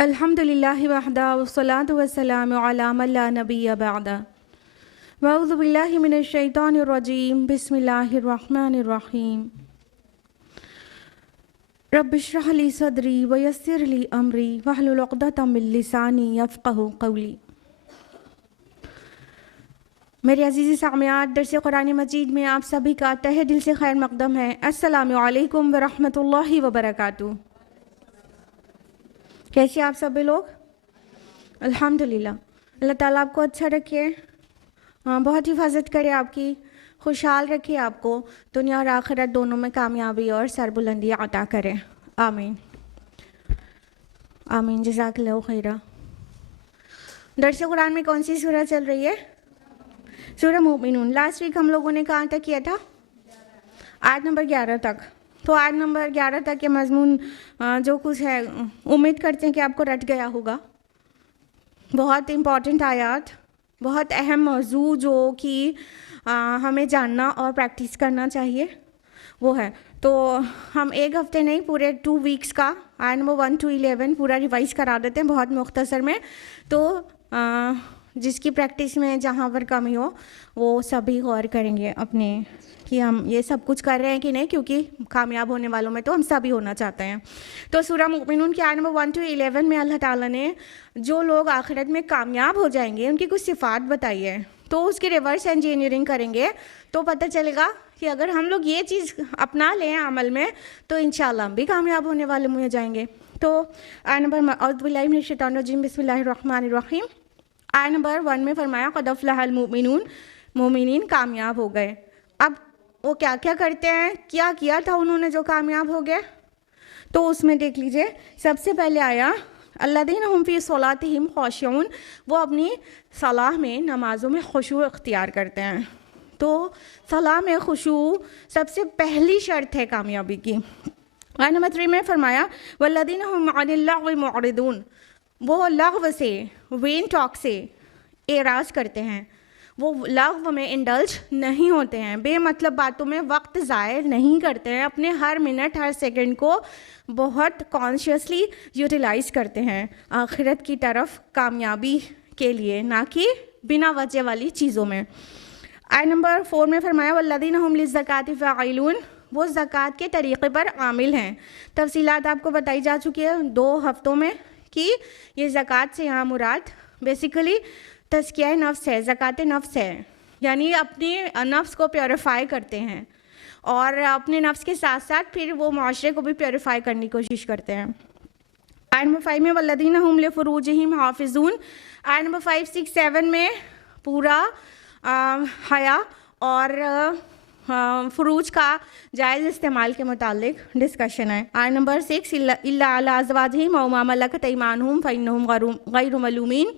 अल्हम्दुलिल्लाहि वहदा वस्सलातु वस्सलामु अला मन ला नबिय्य बअदा वअऊज़ु बिल्लाहि मिनश शैतानिर रजीम बिस्मिल्लाहिर रहमानिर रहीम रब्बिश्रह ली सदरी वयस्सिर ली अमरी वहलुल उक़दतम मिन लिसानी यफ़क़हू क़ौली। मेरे अज़ीज़ सामियात, दर्स कुरान मजीद में आप सभी का तहे दिल से खैर मक़दम है। अस्सलामु अलैकुम व रहमतुल्लाहि व बरकातुहू। कैसे आप सभी लोग? अल्हम्दुलिल्लाह। अल्लाह ताला आपको अच्छा रखे, बहुत हिफाजत करे आपकी, खुशहाल रखे आपको, दुनिया और आखिरत दोनों में कामयाबी और सरबुलंदी अता करे। आमीन आमीन। जज़ाकल्लाहु खैरा। दर्स कुरान में कौन सी सूरह चल रही है? सूरह मोमिनून। लास्ट वीक हम लोगों ने कहाँ तक किया था? आयत नंबर 11 तक। तो आयत नंबर 11 तक के मज़मून जो कुछ है, उम्मीद करते हैं कि आपको रट गया होगा। बहुत इम्पॉर्टेंट आयत, बहुत अहम मौजू जो कि हमें जानना और प्रैक्टिस करना चाहिए वो है। तो हम एक हफ़्ते नहीं, पूरे 2 वीक्स का आयत नंबर 1 to 11 पूरा रिवाइज़ करा देते हैं बहुत मुख्तसर में। तो जिसकी प्रैक्टिस में जहाँ पर कमी हो वो सभी गौर करेंगे अपने कि हम ये सब कुछ कर रहे हैं कि नहीं, क्योंकि कामयाब होने वालों में तो हम सभी होना चाहते हैं। तो सूरह मोमिनून के आयत नंबर 1 to 11 में अल्लाह ताला ने जो लोग आखिरत में कामयाब हो जाएंगे उनकी कुछ सिफ़ात बताई है। तो उसकी रिवर्स इंजीनियरिंग करेंगे तो पता चलेगा कि अगर हम लोग ये चीज़ अपना लें अमल में तो इंशाअल्लाह हम भी कामयाब होने वाले हो जाएंगे। तो आयत नंबर औज़ु बिल्लाहि मिनश शैतानिर रजीम बिस्मिल्लाहिर रहमानिर रहीम। आयत नंबर 1 में फरमाया क़द अफ़लहल मुमिनून, मोमिनीन कामयाब हो गए। अब वो क्या क्या करते हैं, क्या किया था उन्होंने जो कामयाब हो गए, तो उसमें देख लीजिए। सबसे पहले आया अल्लज़ीना हुम फ़ी सलातिहिम ख़ाशिऊन, वो अपनी सलाह में, नमाज़ों में खुशू इख्तियार करते हैं। तो सलाह में खुशू सबसे पहली शर्त है कामयाबी की। आयत नंबर 3 में फरमाया वल्लज़ीना हुम अनिल लग़्व मुअरिदून, वो लग़्व से, वेन टॉक से एराज़ करते हैं, वो लग़्व में इंडल्ज नहीं होते हैं, बेमतलब बातों में वक्त ज़ाय नहीं करते हैं, अपने हर मिनट हर सेकंड को बहुत कॉन्शियसली यूटिलाइज़ करते हैं आखिरत की तरफ कामयाबी के लिए, ना कि बिना वजह वाली चीज़ों में। आयत नंबर 4 में फरमाया वल्लज़ीना हुम लिज़्ज़काति फ़ाइलून, वो ज़कात के तरीक़े पर आमिल हैं। तफ़सीलात आपको बताई जा चुकी है 2 हफ़्तों में कि ये ज़कात से यहाँ मुराद बेसिकली तज़किया नफ्स है, ज़कात नफ्स है, यानी अपने नफ्स को प्योरीफाई करते हैं और अपने नफ्स के साथ साथ फिर वो माशरे को भी प्योरीफाई करने की कोशिश करते हैं। आयत नंबर 5 में वल्लज़ीना हुम लिफ़ुरूजिहिम हाफ़िज़ून। आयत नंबर 5, 6, 7 में पूरा हया और फ़ुरूज का जायज़ इस्तेमाल के मुतालिक डिस्कशन है। आयत नंबर 6 इल्ला अला अज़वाजिहिम औ मा मलकत अयमानुहुम फ़इन्नहुम गैरु मलूमीन।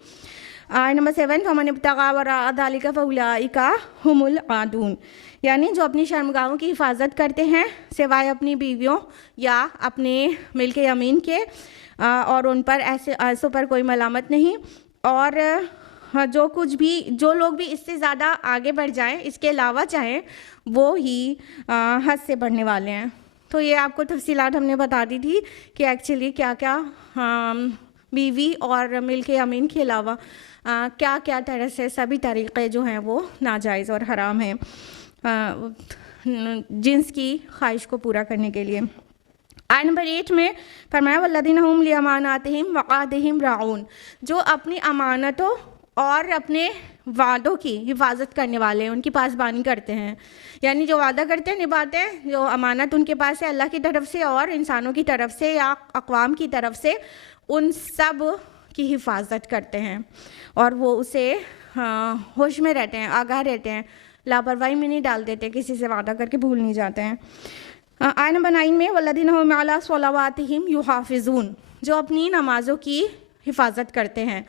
आयत नंबर 7 फमन इब्तगा वराअ ज़ालिका फ़उलाइका हुमुल आदून, यानी जो अपनी शर्मगाहों की हिफाजत करते हैं सिवाय अपनी बीवियों या अपने मिल्के यमीन के, और उन पर ऐसों पर कोई मलामत नहीं, और जो लोग भी इससे ज़्यादा आगे बढ़ जाएं, इसके अलावा चाहें, वो ही हद से बढ़ने वाले हैं। तो ये आपको तफसीलात हमने बता दी थी कि एक्चुअली क्या क्या बीवी और मिल्के यमीन के अलावा क्या क्या तरह से सभी तरीक़े जो हैं वो नाजायज़ और हराम हैं जिन्स की ख्वाहिश को पूरा करने के लिए। आयत नंबर 8 में फरमाया वल्लज़ीना हुम लिअमानातिहिम वअहदिहिम राऊन, जो अपनी अमानतों और अपने वादों की हिफाजत करने वाले हैं, उनकी पासबानी करते हैं, यानी जो वादा करते हैं निभाते हैं, जो अमानत उनके पास है अल्लाह की तरफ से और इंसानों की तरफ से या अक़वाम की तरफ से, उन सब की हिफाजत करते हैं और वो उसे होश में रहते हैं, आगाह रहते हैं, लापरवाही में नहीं डाल देते, किसी से वादा करके भूल नहीं जाते हैं। आयत नंबर 9 में वल्लज़ीना हुम अला सलावातिहिम युहाफ़िज़ून, जो अपनी नमाज़ों की हिफाजत करते हैं।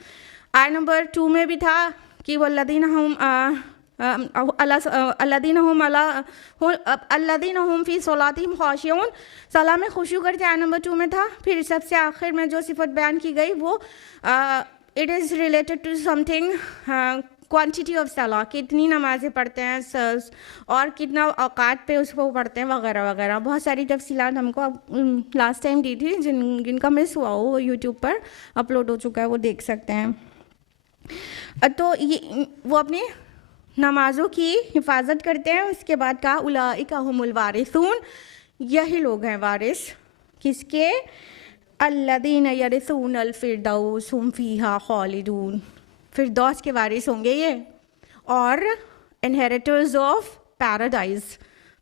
आयत नंबर 2 में भी था कि वल्लज़ीना हुम फ़ी सलातिहिम ख़ाशिऊन, सलाह में खुशू करते। आयत नंबर 2 में था। फिर सबसे आखिर में जो सिफत बयान की गई वो it is related to something quantity of सलाह, कितनी नमाज़ें पढ़ते हैं और कितना औकात पे उसको पढ़ते हैं वगैरह वगैरह। बहुत सारी तफसीलात हमको लास्ट टाइम दी थी, जिनका मिस हुआ हो वो यूट्यूब पर अपलोड हो चुका है, वो देख सकते हैं। तो ये वो अपनी नमाज़ों की हिफाजत करते हैं। उसके बाद कहा उलाइका हुमुल वारिसून, यही लोग हैं वारिस, किसके? अल्लज़ीना यरिसूनल फ़िरदौस हुम फ़ीहा ख़ालिदून, फिरदौस के वारिस होंगे ये, और इनहेरिटर्स ऑफ पैराडाइज।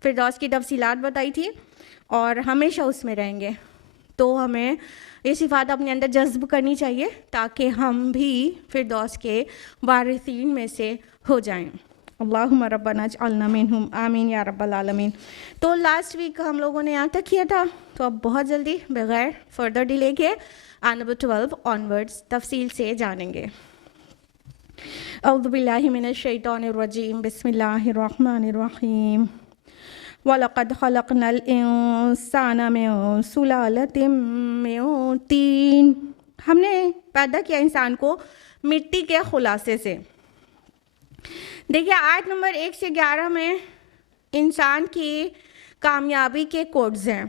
फिरदौस की तफसीलात बताई थी और हमेशा उसमें रहेंगे। तो हमें ये सिफ़ात अपने अंदर जज्ब करनी चाहिए ताकि हम भी फिरदौस के वारिसीन में से हो जाएं। अल्लाहुम्मा रब्बना अजअलना मिनहुम, आमीन या रब्बल आलमीन। तो लास्ट वीक हम लोगों ने यहाँ तक किया था, तो अब बहुत जल्दी बगैर फर्दर डिले के नंबर 12 ऑनवर्ड्स तफसील से जानेंगे। औज़ु बिल्लाहि मिनश शैतानिर रजीम, बिस्मिल्लाहिर रहमानिर रहीम। वलक़द ख़लक़नल इंसाना मिन सुलालतिम मिन तीन, हमने पैदा किया इंसान को मिट्टी के खुलासे से। देखिए आयत नंबर 1 से 11 में इंसान की कामयाबी के कोड्स हैं।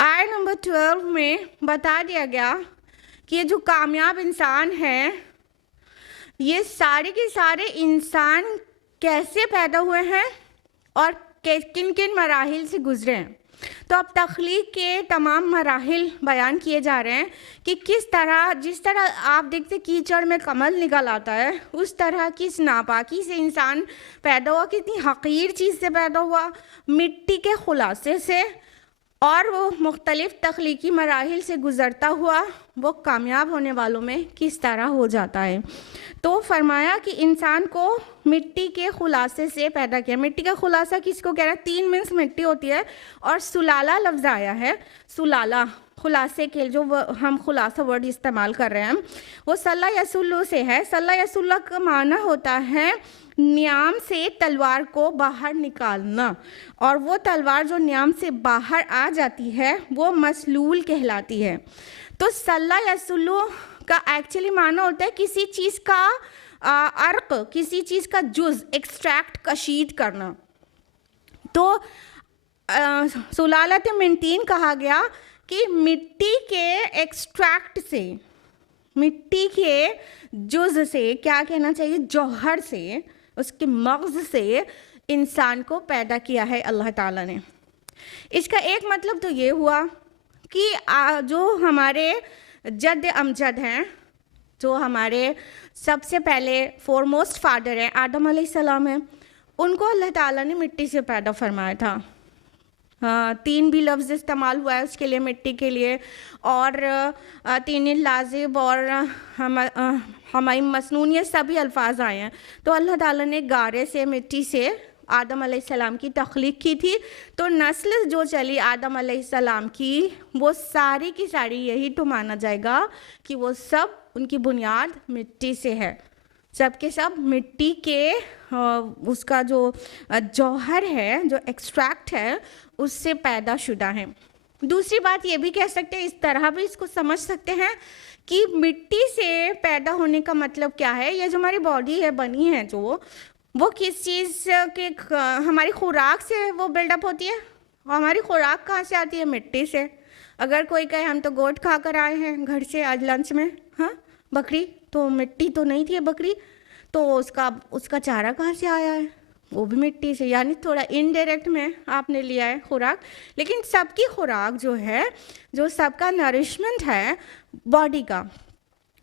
आयत नंबर 12 में बता दिया गया कि ये जो कामयाब इंसान है, ये सारे के सारे इंसान कैसे पैदा हुए हैं और किन किन मराहिल से गुजरे हैं। तो अब तख्लीक के तमाम मराहिल बयान किए जा रहे हैं कि किस तरह, जिस तरह आप देखते कीचड़ में कमल निकल आता है, उस तरह किस नापाकी से इंसान पैदा हुआ, कितनी हकीर चीज़ से पैदा हुआ, मिट्टी के खुलासे से, और वो मुख्तलिफ़ तख्लीकी मराहिल से गुज़रता हुआ वो कामयाब होने वालों में किस तरह हो जाता है। तो फरमाया कि इंसान को मिट्टी के खुलासे से पैदा किया। मिट्टी का खुलासा किसको कह रहा है? 3 मीन्स मिट्टी होती है और सुलाला लफ्ज़ आया है। सुलाला खुलासे के जो हम खुलासा वर्ड इस्तेमाल कर रहे हैं वो सल्ला यसुल्लु से है। सल्ला यसुल्ला का माना होता है न्याम से तलवार को बाहर निकालना, और वो तलवार जो न्याम से बाहर आ जाती है वो मसलूल कहलाती है। तो सल्ला यसुल्लु का एक्चुअली माना होता है किसी चीज़ का अर्क, किसी चीज़ का जुज़ एक्सट्रैक्ट, कशीद करना। तो सुलालत मिन तीन कहा गया कि मिट्टी के एक्सट्रैक्ट से, मिट्टी के जुज़ से, क्या कहना चाहिए, जौहर से, उसके मग़ज़ से इंसान को पैदा किया है अल्लाह ताला ने। इसका एक मतलब तो ये हुआ कि जो हमारे जद अमजद हैं, जो हमारे सबसे पहले फोरमोस्ट फादर हैं आदम अलैहिस्सलाम हैं, उनको अल्लाह ताला ने मिट्टी से पैदा फरमाया था। 3 भी लफ्ज़ इस्तेमाल हुआ है उसके लिए, मिट्टी के लिए, और 3 लाजिब और हमारी मसनून, ये सभी अल्फाज आए हैं। तो अल्लाह ताला ने गारे से, मिट्टी से आदम अलैहिस्सलाम की तख्लीक की थी। तो नस्ल जो चली आदम अलैहिस्सलाम की, वो सारी की सारी यही तो माना जाएगा कि वो सब, उनकी बुनियाद मिट्टी से है। सब के सब मिट्टी के उसका जो जौहर है, जो एक्सट्रैक्ट है, उससे पैदा शुदा है। दूसरी बात ये भी कह सकते हैं, इस तरह भी इसको समझ सकते हैं कि मिट्टी से पैदा होने का मतलब क्या है। ये जो हमारी बॉडी है, बनी है जो, वो किस चीज़ के, हमारी खुराक से वो बिल्डअप होती है। और हमारी खुराक कहाँ से आती है? मिट्टी से। अगर कोई कहे हम तो गोश्त खा कर आए हैं घर से आज लंच में, हाँ, बकरी तो मिट्टी तो नहीं थी बकरी, तो उसका चारा कहाँ से आया है? वो भी मिट्टी से। यानी थोड़ा इनडायरेक्ट में आपने लिया है खुराक, लेकिन सबकी खुराक जो है, जो सबका नरिशमेंट है बॉडी का,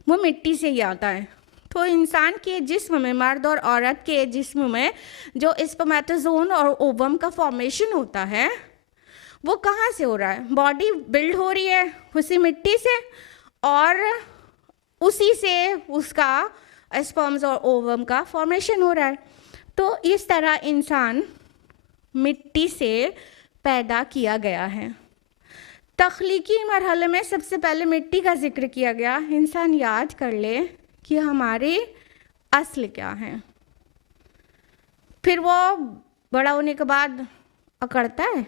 वो मिट्टी से ही आता है। तो इंसान के जिस्म में, मर्द और औरत के जिस्म में जो स्पर्मेटोजोन और ओवम का फॉर्मेशन होता है, वो कहाँ से हो रहा है? बॉडी बिल्ड हो रही है उसी मिट्टी से, और उसी से उसका स्पर्म्स और ओवम का फॉर्मेशन हो रहा है। तो इस तरह इंसान मिट्टी से पैदा किया गया है। तख्लीकी मरहले में सबसे पहले मिट्टी का जिक्र किया गया। इंसान याद कर ले कि हमारे असल क्या हैं। फिर वो बड़ा होने के बाद अकड़ता है,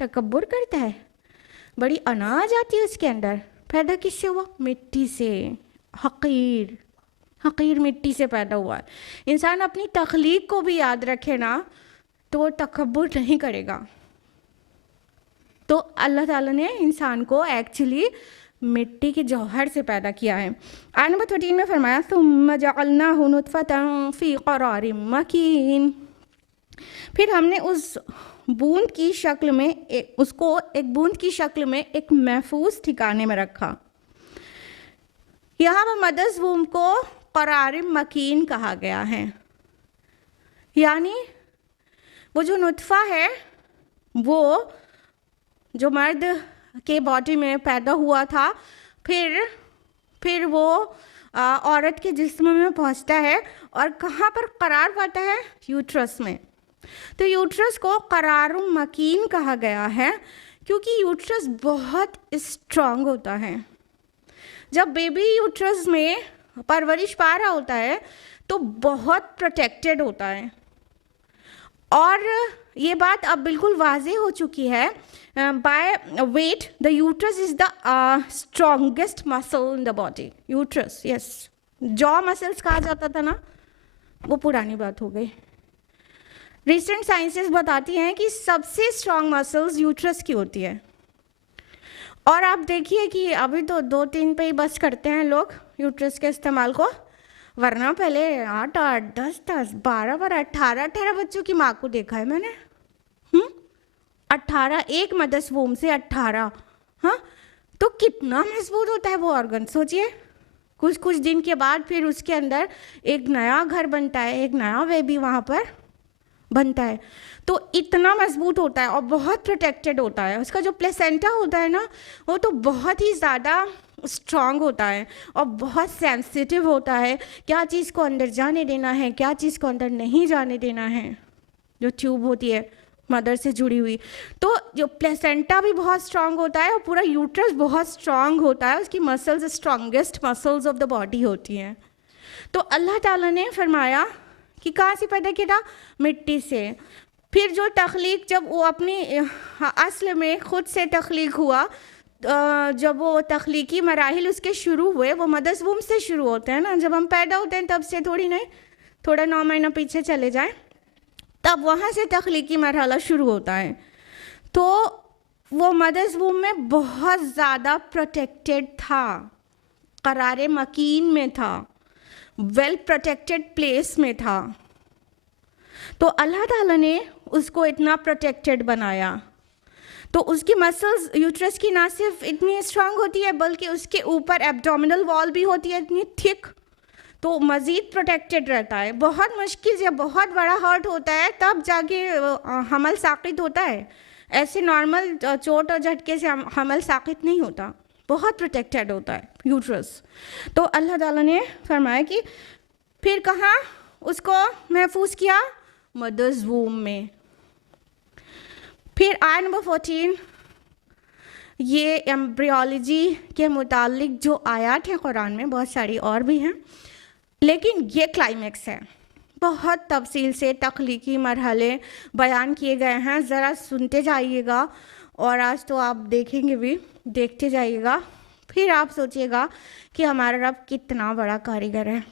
तकब्बुर करता है, बड़ी अनाज आती है उसके अंदर। पैदा किससे हुआ? मिट्टी से। हकीर हकीर मिट्टी से पैदा हुआ है। इंसान अपनी तख्लीक को भी याद रखे ना तो वो तकब्बुर नहीं करेगा। तो अल्लाह ताला ने इंसान को एक्चुअली मिट्टी के जौहर से पैदा किया है। आयत नंबर 13 में फरमाया सुम्मा जअलनाहु नुतफतन फी क़रारिम मकीन। फिर हमने उस बूंद की शक्ल में उसको एक बूंद की शक्ल में एक महफूज ठिकाने में रखा। यहाँ पर मदर्स वूम को क़रारिम मकीन कहा गया है, यानी वो जो नुतफ़ा है वो जो मर्द के बॉडी में पैदा हुआ था, फिर वो औरत के जिस्म में पहुंचता है और कहाँ पर करार पाता है? यूट्रस में। तो यूट्रस को क़रारुम मकीन कहा गया है क्योंकि यूट्रस बहुत स्ट्रांग होता है। जब बेबी यूट्रस में परवरिश पा रहा होता है तो बहुत प्रोटेक्टेड होता है। और ये बात अब बिल्कुल वाज़ेह हो चुकी है। By weight the uterus is the strongest muscle in the body. Uterus, yes, jaw muscles कहा जाता था ना, वो पुरानी बात हो गई। रिसेंट साइंसेस बताती हैं कि सबसे स्ट्रॉन्ग मसल्स यूट्रस की होती है। और आप देखिए कि अभी तो 2-3 पे ही बस करते हैं लोग यूट्रस के इस्तेमाल को, वरना पहले 8-8, 10-10, 12-12, 18-18 बच्चों की माँ को देखा है मैंने। 18, एक मदर्स वूम से 18। हाँ, तो कितना मजबूत होता है वो ऑर्गन, सोचिए। कुछ दिन के बाद फिर उसके अंदर एक नया घर बनता है, एक नया बेबी वहाँ पर बनता है। तो इतना मजबूत होता है और बहुत प्रोटेक्टेड होता है। उसका जो प्लेसेंटा होता है ना, वो तो बहुत ही ज़्यादा स्ट्रांग होता है और बहुत सेंसिटिव होता है। क्या चीज़ को अंदर जाने देना है, क्या चीज़ को अंदर नहीं जाने देना है, जो ट्यूब होती है मदर से जुड़ी हुई। तो जो प्लेसेंटा भी बहुत स्ट्रांग होता है और पूरा यूट्रस बहुत स्ट्रांग होता है। उसकी muscles strongest muscles of the body होती हैं। तो अल्लाह ताला ने फरमाया कि कहाँ से पैदा किया था? मिट्टी से। फिर जो तख्लीक, जब वो अपनी असल में ख़ुद से तख्लीक हुआ, जब वो तख्लीकी मराहिल उसके शुरू हुए, वो मदर्स वूम से शुरू होते हैं ना। जब हम पैदा होते हैं तब से थोड़ी नहीं, थोड़ा 9 महीना पीछे चले जाएं, तब वहाँ से तख्लीकी मरहला शुरू होता है। तो वो मदर्स वूम में बहुत ज़्यादा प्रोटेक्टेड था, क़रारे मकीन में था, वेल प्रोटेक्टेड प्लेस में था। तो अल्लाह ताला ने उसको इतना प्रोटेक्टेड बनाया। तो उसकी मसल्स यूट्रस की ना सिर्फ इतनी स्ट्रांग होती है बल्कि उसके ऊपर एब्डोमिनल वॉल भी होती है इतनी थिक, तो मज़ीद प्रोटेक्टेड रहता है। बहुत मुश्किल से बहुत बड़ा हर्ट होता है तब जाके हमल साक़ित होता है। ऐसे नॉर्मल चोट और झटके से हमल साक़ित नहीं होता, बहुत प्रोटेक्टेड होता है यूट्रस। तो अल्लाह ताला ने फरमाया कि फिर कहाँ उसको महफूज किया? मदर्स वूम में। फिर आयत नंबर 14, ये एम्ब्रियोलॉजी के मुतालिक जो आयत है कुरान में, बहुत सारी और भी हैं, लेकिन ये क्लाइमेक्स है। बहुत तफसील से तख्लीकी मरहले बयान किए गए हैं, ज़रा सुनते जाइएगा और आज तो आप देखेंगे भी, देखते जाइएगा, फिर आप सोचिएगा कि हमारा रब कितना बड़ा कारीगर है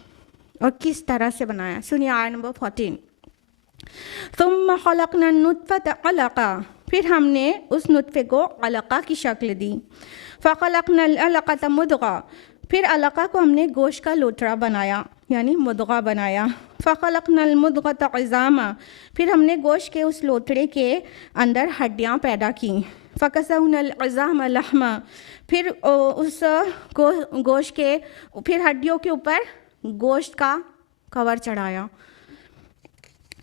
और किस तरह से बनाया। सुनिए आयत नंबर 14, सुम्मा खलक़ना नुत्फ़त अलक़ा। फिर हमने उस नुत्फ़े को अलक़ा की शक्ल दी। फ़ख़लक़ना अलक़त मुदग़ा। फिर अलक़ा को हमने गोश्त का लोथड़ा बनाया, यानी मुदग़ा बनाया। फ़ख़लक़ना मुदग़त इज़ामा। फिर हमने गोश्त के उस लोथड़े के अंदर हड्डियाँ पैदा की। फ़कसवना इज़ाम लहमा। फिर उस गोश्त के फिर हड्डियों के ऊपर गोश्त का कवर चढ़ाया।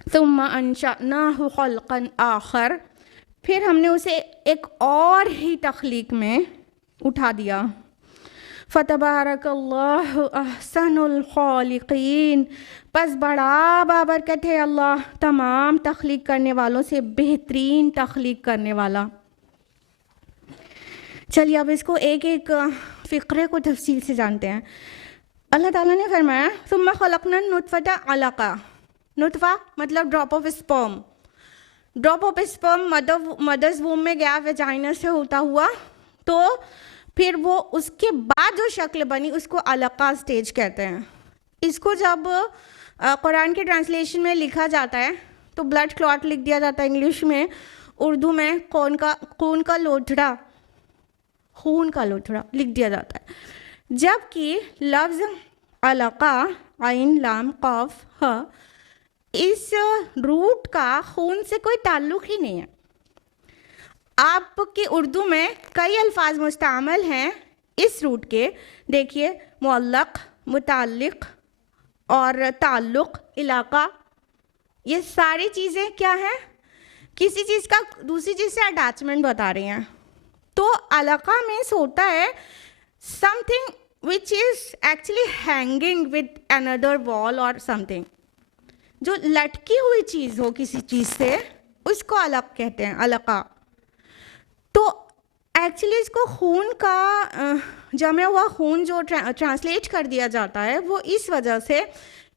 सुम्मा अंशअनाहु ख़ल्क़न आख़र। फिर हमने उसे एक और ही तख्लीक में उठा दिया। फ़तबारकल्लाहु अहसनुल खालिकीन, बस बड़ा बाबरकत है अल्लाह तमाम तख्लीक करने वालों से बेहतरीन तख्लीक करने वाला। चलिए अब इसको एक एक फ़िक्रे को तफसील से जानते हैं। अल्लाह ताला ने फरमाया सुम्मा खलक़ना नुतफ़ता अलक़ा, नुतफ़ा मतलब drop of sperm, drop of sperm mother's womb में गया वेजाइना से होता हुआ, तो फिर वो उसके बाद जो शक्ल बनी उसको अलक़ा स्टेज कहते हैं। इसको जब कुरान के ट्रांसलेशन में लिखा जाता है तो ब्लड क्लॉट लिख दिया जाता है इंग्लिश में, उर्दू में खून का लोथड़ा, खून का लोथड़ा लिख दिया जाता है। जबकि लफ्ज़ अलक़ा आइन लाम क़ाफ ह, इस रूट का खून से कोई ताल्लुक़ ही नहीं है। आपके उर्दू में कई अल्फाज मुस्तअमल हैं इस रूट के, देखिए मुअल्लक़, मुताल्लिक़ और ताल्लुक़, इलाक़ा, ये सारी चीज़ें क्या हैं, किसी चीज़ का दूसरी चीज़ से अटैचमेंट बता रही हैं। तो अलक़ा मीन्स होता है something which is actually hanging with another wall और समथिंग, जो लटकी हुई चीज़ हो किसी चीज़ से, उसको अलग कहते हैं, अलक़ा। तो एक्चुअली इसको खून का जमा हुआ खून जो ट्रांसलेट कर दिया जाता है वो इस वजह से,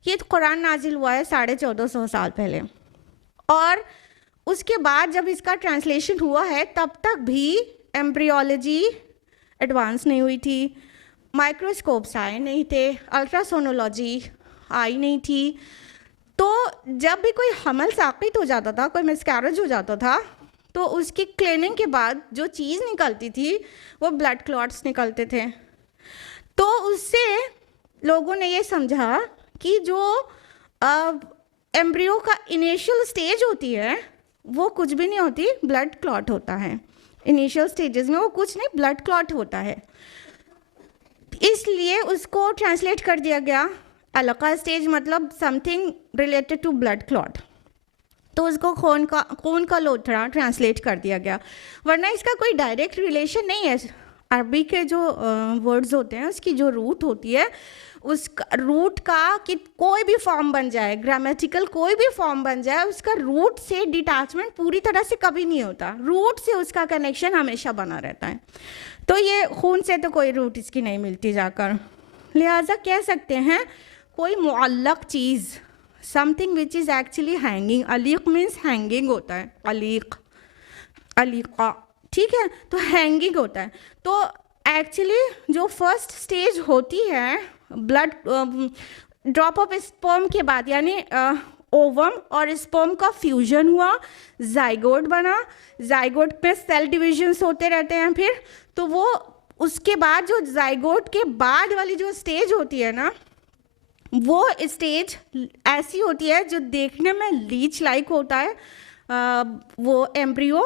ये कुरान नाजिल हुआ है 1450 साल पहले, और उसके बाद जब इसका ट्रांसलेशन हुआ है तब तक भी एम्ब्रियोलॉजी एडवांस नहीं हुई थी, माइक्रोस्कोप्स आए नहीं थे, अल्ट्रासोनोलॉजी आई नहीं थी। तो जब भी कोई हमल साक़ित हो जाता था, कोई मिसकैरेज हो जाता था, तो उसकी क्लीनिंग के बाद जो चीज़ निकलती थी वो ब्लड क्लॉट्स निकलते थे। तो उससे लोगों ने ये समझा कि जो एम्ब्रियो का इनिशियल स्टेज होती है वो कुछ भी नहीं होती, ब्लड क्लॉट होता है। इनिशियल स्टेजेस में वो कुछ नहीं, ब्लड क्लॉट होता है। इसलिए उसको ट्रांसलेट कर दिया गया अलक़ा स्टेज, मतलब something related to blood clot, तो उसको खून का लोथड़ा ट्रांसलेट कर दिया गया, वरना इसका कोई डायरेक्ट रिलेशन नहीं है। अरबी के जो वर्ड्स होते हैं उसकी जो रूट होती है, उस रूट का कि कोई भी फॉर्म बन जाए, ग्रामेटिकल कोई भी फॉर्म बन जाए, उसका रूट से डिटैचमेंट पूरी तरह से कभी नहीं होता, रूट से उसका कनेक्शन हमेशा बना रहता है। तो ये खून से तो कोई रूट इसकी नहीं मिलती जाकर, लिहाजा कह सकते हैं कोई मुअल्लक़ चीज़, something which is actually hanging. अलीक़ मीन्स हैंगिंग होता है, अलीक़, अलीक़ा, ठीक है, तो हैंगिंग होता है। तो एक्चुअली जो फर्स्ट स्टेज होती है ब्लड ड्रॉप ऑफ स्पर्म के बाद, यानी ओवम और स्पर्म का फ्यूजन हुआ, जाइगोट बना, जाइगोट में सेल डिविजन्स होते रहते हैं फिर, तो वो उसके बाद जो जाइगोट के बाद वाली जो स्टेज होती है ना, वो स्टेज ऐसी होती है जो देखने में लीच लाइक होता है, वो एम्ब्रियो,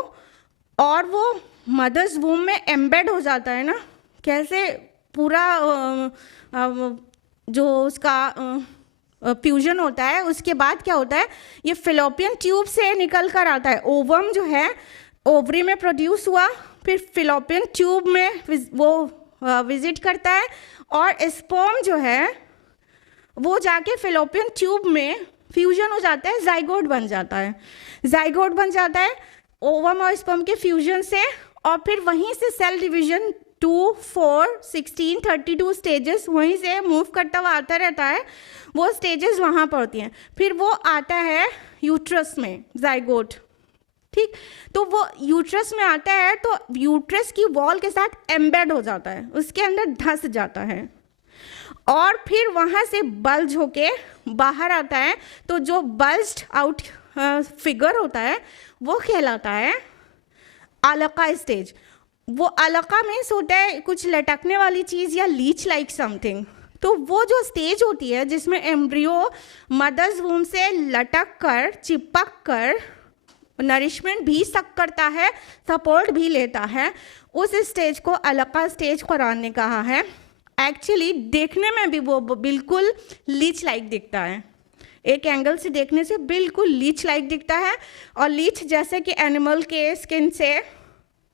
और वो मदर्स वूम में एम्बेड हो जाता है ना, कैसे पूरा जो उसका फ्यूजन होता है, उसके बाद क्या होता है, ये फिलोपियन ट्यूब से निकल कर आता है। ओवम जो है ओवरी में प्रोड्यूस हुआ, फिर फिलोपियन ट्यूब में वो विजिट करता है, और स्पर्म जो है वो जाके फिलोपियन ट्यूब में फ्यूजन हो जाता है, जाइगोट बन जाता है। जाइगोट बन जाता है ओवम और स्पर्म के फ्यूजन से, और फिर वहीं से सेल डिवीजन 2, 4, 16, 32 स्टेजेस वहीं से मूव करता हुआ आता रहता है, वो स्टेजेस वहाँ पर होती हैं। फिर वो आता है यूट्रस में, जाइगोट, ठीक, तो वो यूट्रस में आता है तो यूट्रस की वॉल के साथ एम्बेड हो जाता है, उसके अंदर धंस जाता है, और फिर वहाँ से बल्ज होके बाहर आता है। तो जो बल्ज्ड आउट फिगर होता है वो कहलाता है अलक़ा स्टेज। वो अलक़ा मीन्स होता है कुछ लटकने वाली चीज़ या लीच लाइक समथिंग। तो वो जो स्टेज होती है जिसमें एम्ब्रियो मदर्स वूम से लटक कर, चिपक कर नरिशमेंट भी सक करता है, सपोर्ट भी लेता है, उस स्टेज को अलक़ा स्टेज कुरान ने कहा है। एक्चुअली देखने में भी वो बिल्कुल लीच लाइक दिखता है, एक एंगल से देखने से बिल्कुल लीच लाइक दिखता है, और लीच जैसे कि एनिमल के स्किन से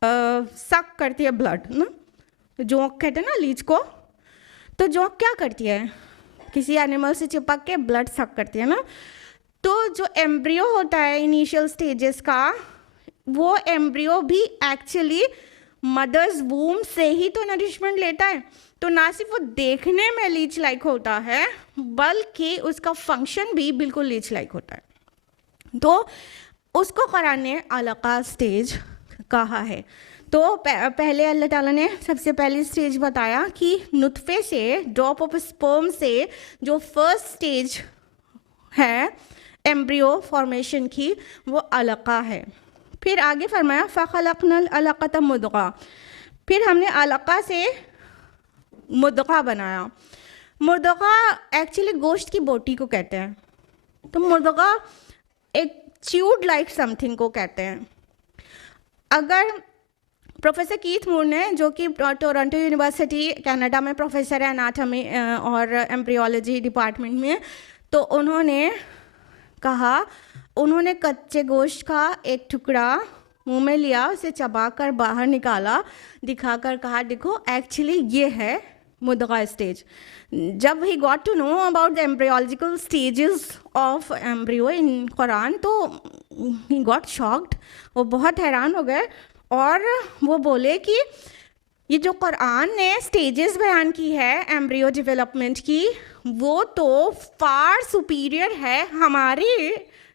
सक करती है ब्लड ना, जो कहते हैं ना लीच को, तो जोंक क्या करती है, किसी एनिमल से चिपक के ब्लड सक करती है ना। तो जो एम्ब्रियो होता है इनिशियल स्टेजेस का, वो एम्ब्रियो भी एक्चुअली मदर्स वूम से ही तो नरिशमेंट लेता है। तो ना सिर्फ वो देखने में लीच लाइक होता है, बल्कि उसका फंक्शन भी बिल्कुल लीच लाइक होता है। तो उसको कुरान ने अलका स्टेज कहा है। तो पहले अल्लाह ताला ने सबसे पहली स्टेज बताया कि नुतफ़े से, ड्रॉप ऑफ स्पर्म से जो फर्स्ट स्टेज है एम्ब्रियो फॉर्मेशन की, वो अलका है। फिर आगे फरमाया फ़ख़लक़नल अलक़त मुद्ग़ा, फिर हमने अलका से मुद्ग़ा बनाया। मुद्ग़ा एक्चुअली गोश्त की बोटी को कहते हैं। तो मुद्ग़ा एक च्यूड लाइक समथिंग को कहते हैं। अगर प्रोफेसर कीथ मूर ने, जो कि टोरंटो यूनिवर्सिटी कनाडा में प्रोफेसर है एनाटॉमी और एम्ब्रियोलॉजी डिपार्टमेंट में, तो उन्होंने कहा, उन्होंने कच्चे गोश्त का एक टुकड़ा मुंह में लिया, उसे चबाकर बाहर निकाला, दिखाकर कहा देखो एक्चुअली ये है मुद्ग़ा स्टेज। जब he got to know about the embryological stages of embryo in Quran, तो ही गॉट शॉक्ड, वो बहुत हैरान हो गए और वो बोले कि ये जो कुरान ने स्टेजेस बयान की है एम्ब्रियो डेवलपमेंट की, वो तो फार सुपीरियर है हमारी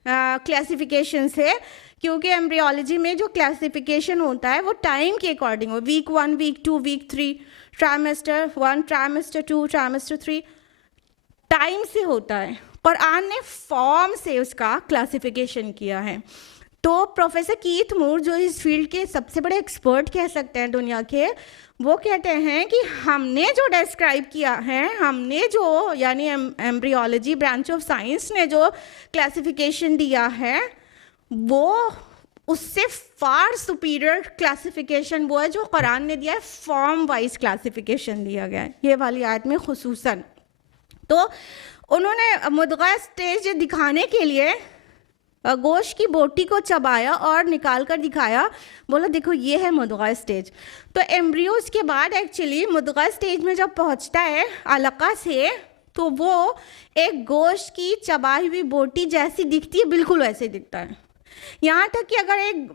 क्लासिफिकेशन से, क्योंकि एम्ब्रियोलॉजी में जो क्लासिफिकेशन होता है वो टाइम के अकॉर्डिंग हो, week 1, week 2, week 3, trimester 1, trimester 2, trimester 3, time से होता है। कुरान ने फॉर्म से उसका क्लासिफिकेशन किया है। तो प्रोफेसर कीथ मूर, जो इस फील्ड के सबसे बड़े एक्सपर्ट कह सकते हैं दुनिया के, वो कहते हैं कि हमने जो डिस्क्राइब किया है, हमने जो यानी एम्ब्रियोलॉजी ब्रांच ऑफ साइंस ने जो क्लासिफिकेशन दिया है, वो उससे फार सुपीरियर क्लासिफिकेशन वो है जो कुरान ने दिया है, फॉर्म वाइज क्लासिफिकेशन दिया गया है ये वाली आयत में खुसूसन। तो उन्होंने मुद्ग़ा स्टेज दिखाने के लिए गोश्त की बोटी को चबाया और निकाल कर दिखाया, बोला देखो ये है मुद्ग़ा स्टेज। तो एम्ब्रियोज के बाद एक्चुअली मुद्ग़ा स्टेज में जब पहुंचता है अलका से, तो वो एक गोश्त की चबाई हुई बोटी जैसी दिखती है, बिल्कुल वैसे दिखता है। यहाँ तक कि अगर एक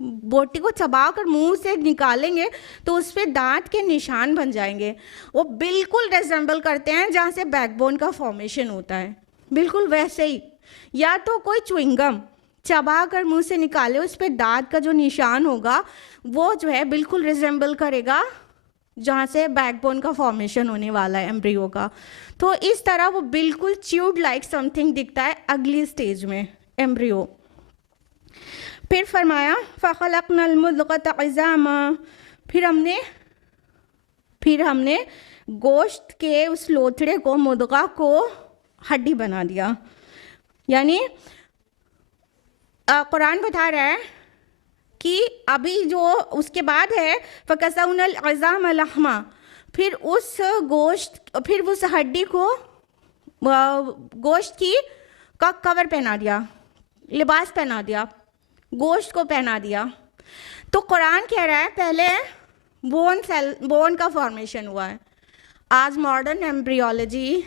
बोटी को चबा कर मुँह से निकालेंगे तो उस पर दाँत के निशान बन जाएंगे, वो बिल्कुल रिजेंबल करते हैं जहाँ से बैकबोन का फॉर्मेशन होता है, बिल्कुल वैसे ही। या तो कोई च्युइंगम चबा कर मुँह से निकाले, उस पर दाँत का जो निशान होगा वो जो है बिल्कुल रिजेंबल करेगा जहाँ से बैकबोन का फॉर्मेशन होने वाला है एम्ब्रियो का। तो इस तरह वो बिल्कुल च्यूड लाइक समथिंग दिखता है अगली स्टेज में एम्ब्रियो। फिर फरमाया फ़ख़लक़नल मुद्ग़त इज़ामा, फिर हमने गोश्त के उस लोथड़े को, मुद्ग़ा को हड्डी बना दिया। यानी कुरान बता रहा है कि अभी जो उसके बाद है फ़कसौनल इज़ाम लहमा, फिर उस हड्डी को गोश्त की का कवर पहना दिया, लिबास पहना दिया, गोश्त को पहना दिया। तो कुरान कह रहा है पहले बोन का फॉर्मेशन हुआ है। आज मॉडर्न एम्ब्रियोलॉजी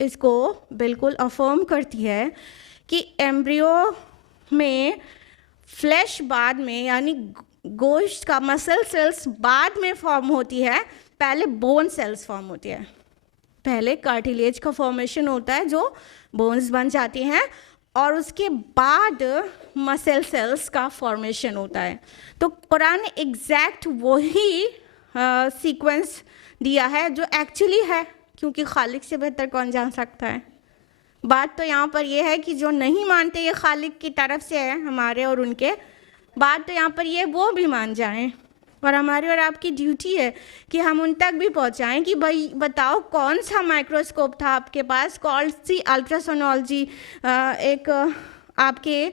इसको बिल्कुल अफर्म करती है कि एम्ब्रियो में फ्लैश बाद में, यानी गोश्त का मसल सेल्स बाद में फॉर्म होती है, पहले बोन सेल्स फॉर्म होती है। पहले कार्टिलेज का फॉर्मेशन होता है जो बोन्स बन जाती हैं, और उसके बाद मसल सेल्स का फॉर्मेशन होता है। तो कुरान ने एग्जैक्ट वही सीक्वेंस दिया है जो एक्चुअली है, क्योंकि खालिक से बेहतर कौन जान सकता है। बात तो यहाँ पर यह है कि जो नहीं मानते ये खालिक की तरफ से है हमारे और उनके, बात तो यहाँ पर ये वो भी मान जाएं, और हमारी और आपकी ड्यूटी है कि हम उन तक भी पहुँचाएं कि भाई बताओ कौन सा माइक्रोस्कोप था आपके पास, कौन सी अल्ट्रासोनोलॉजी एक आपके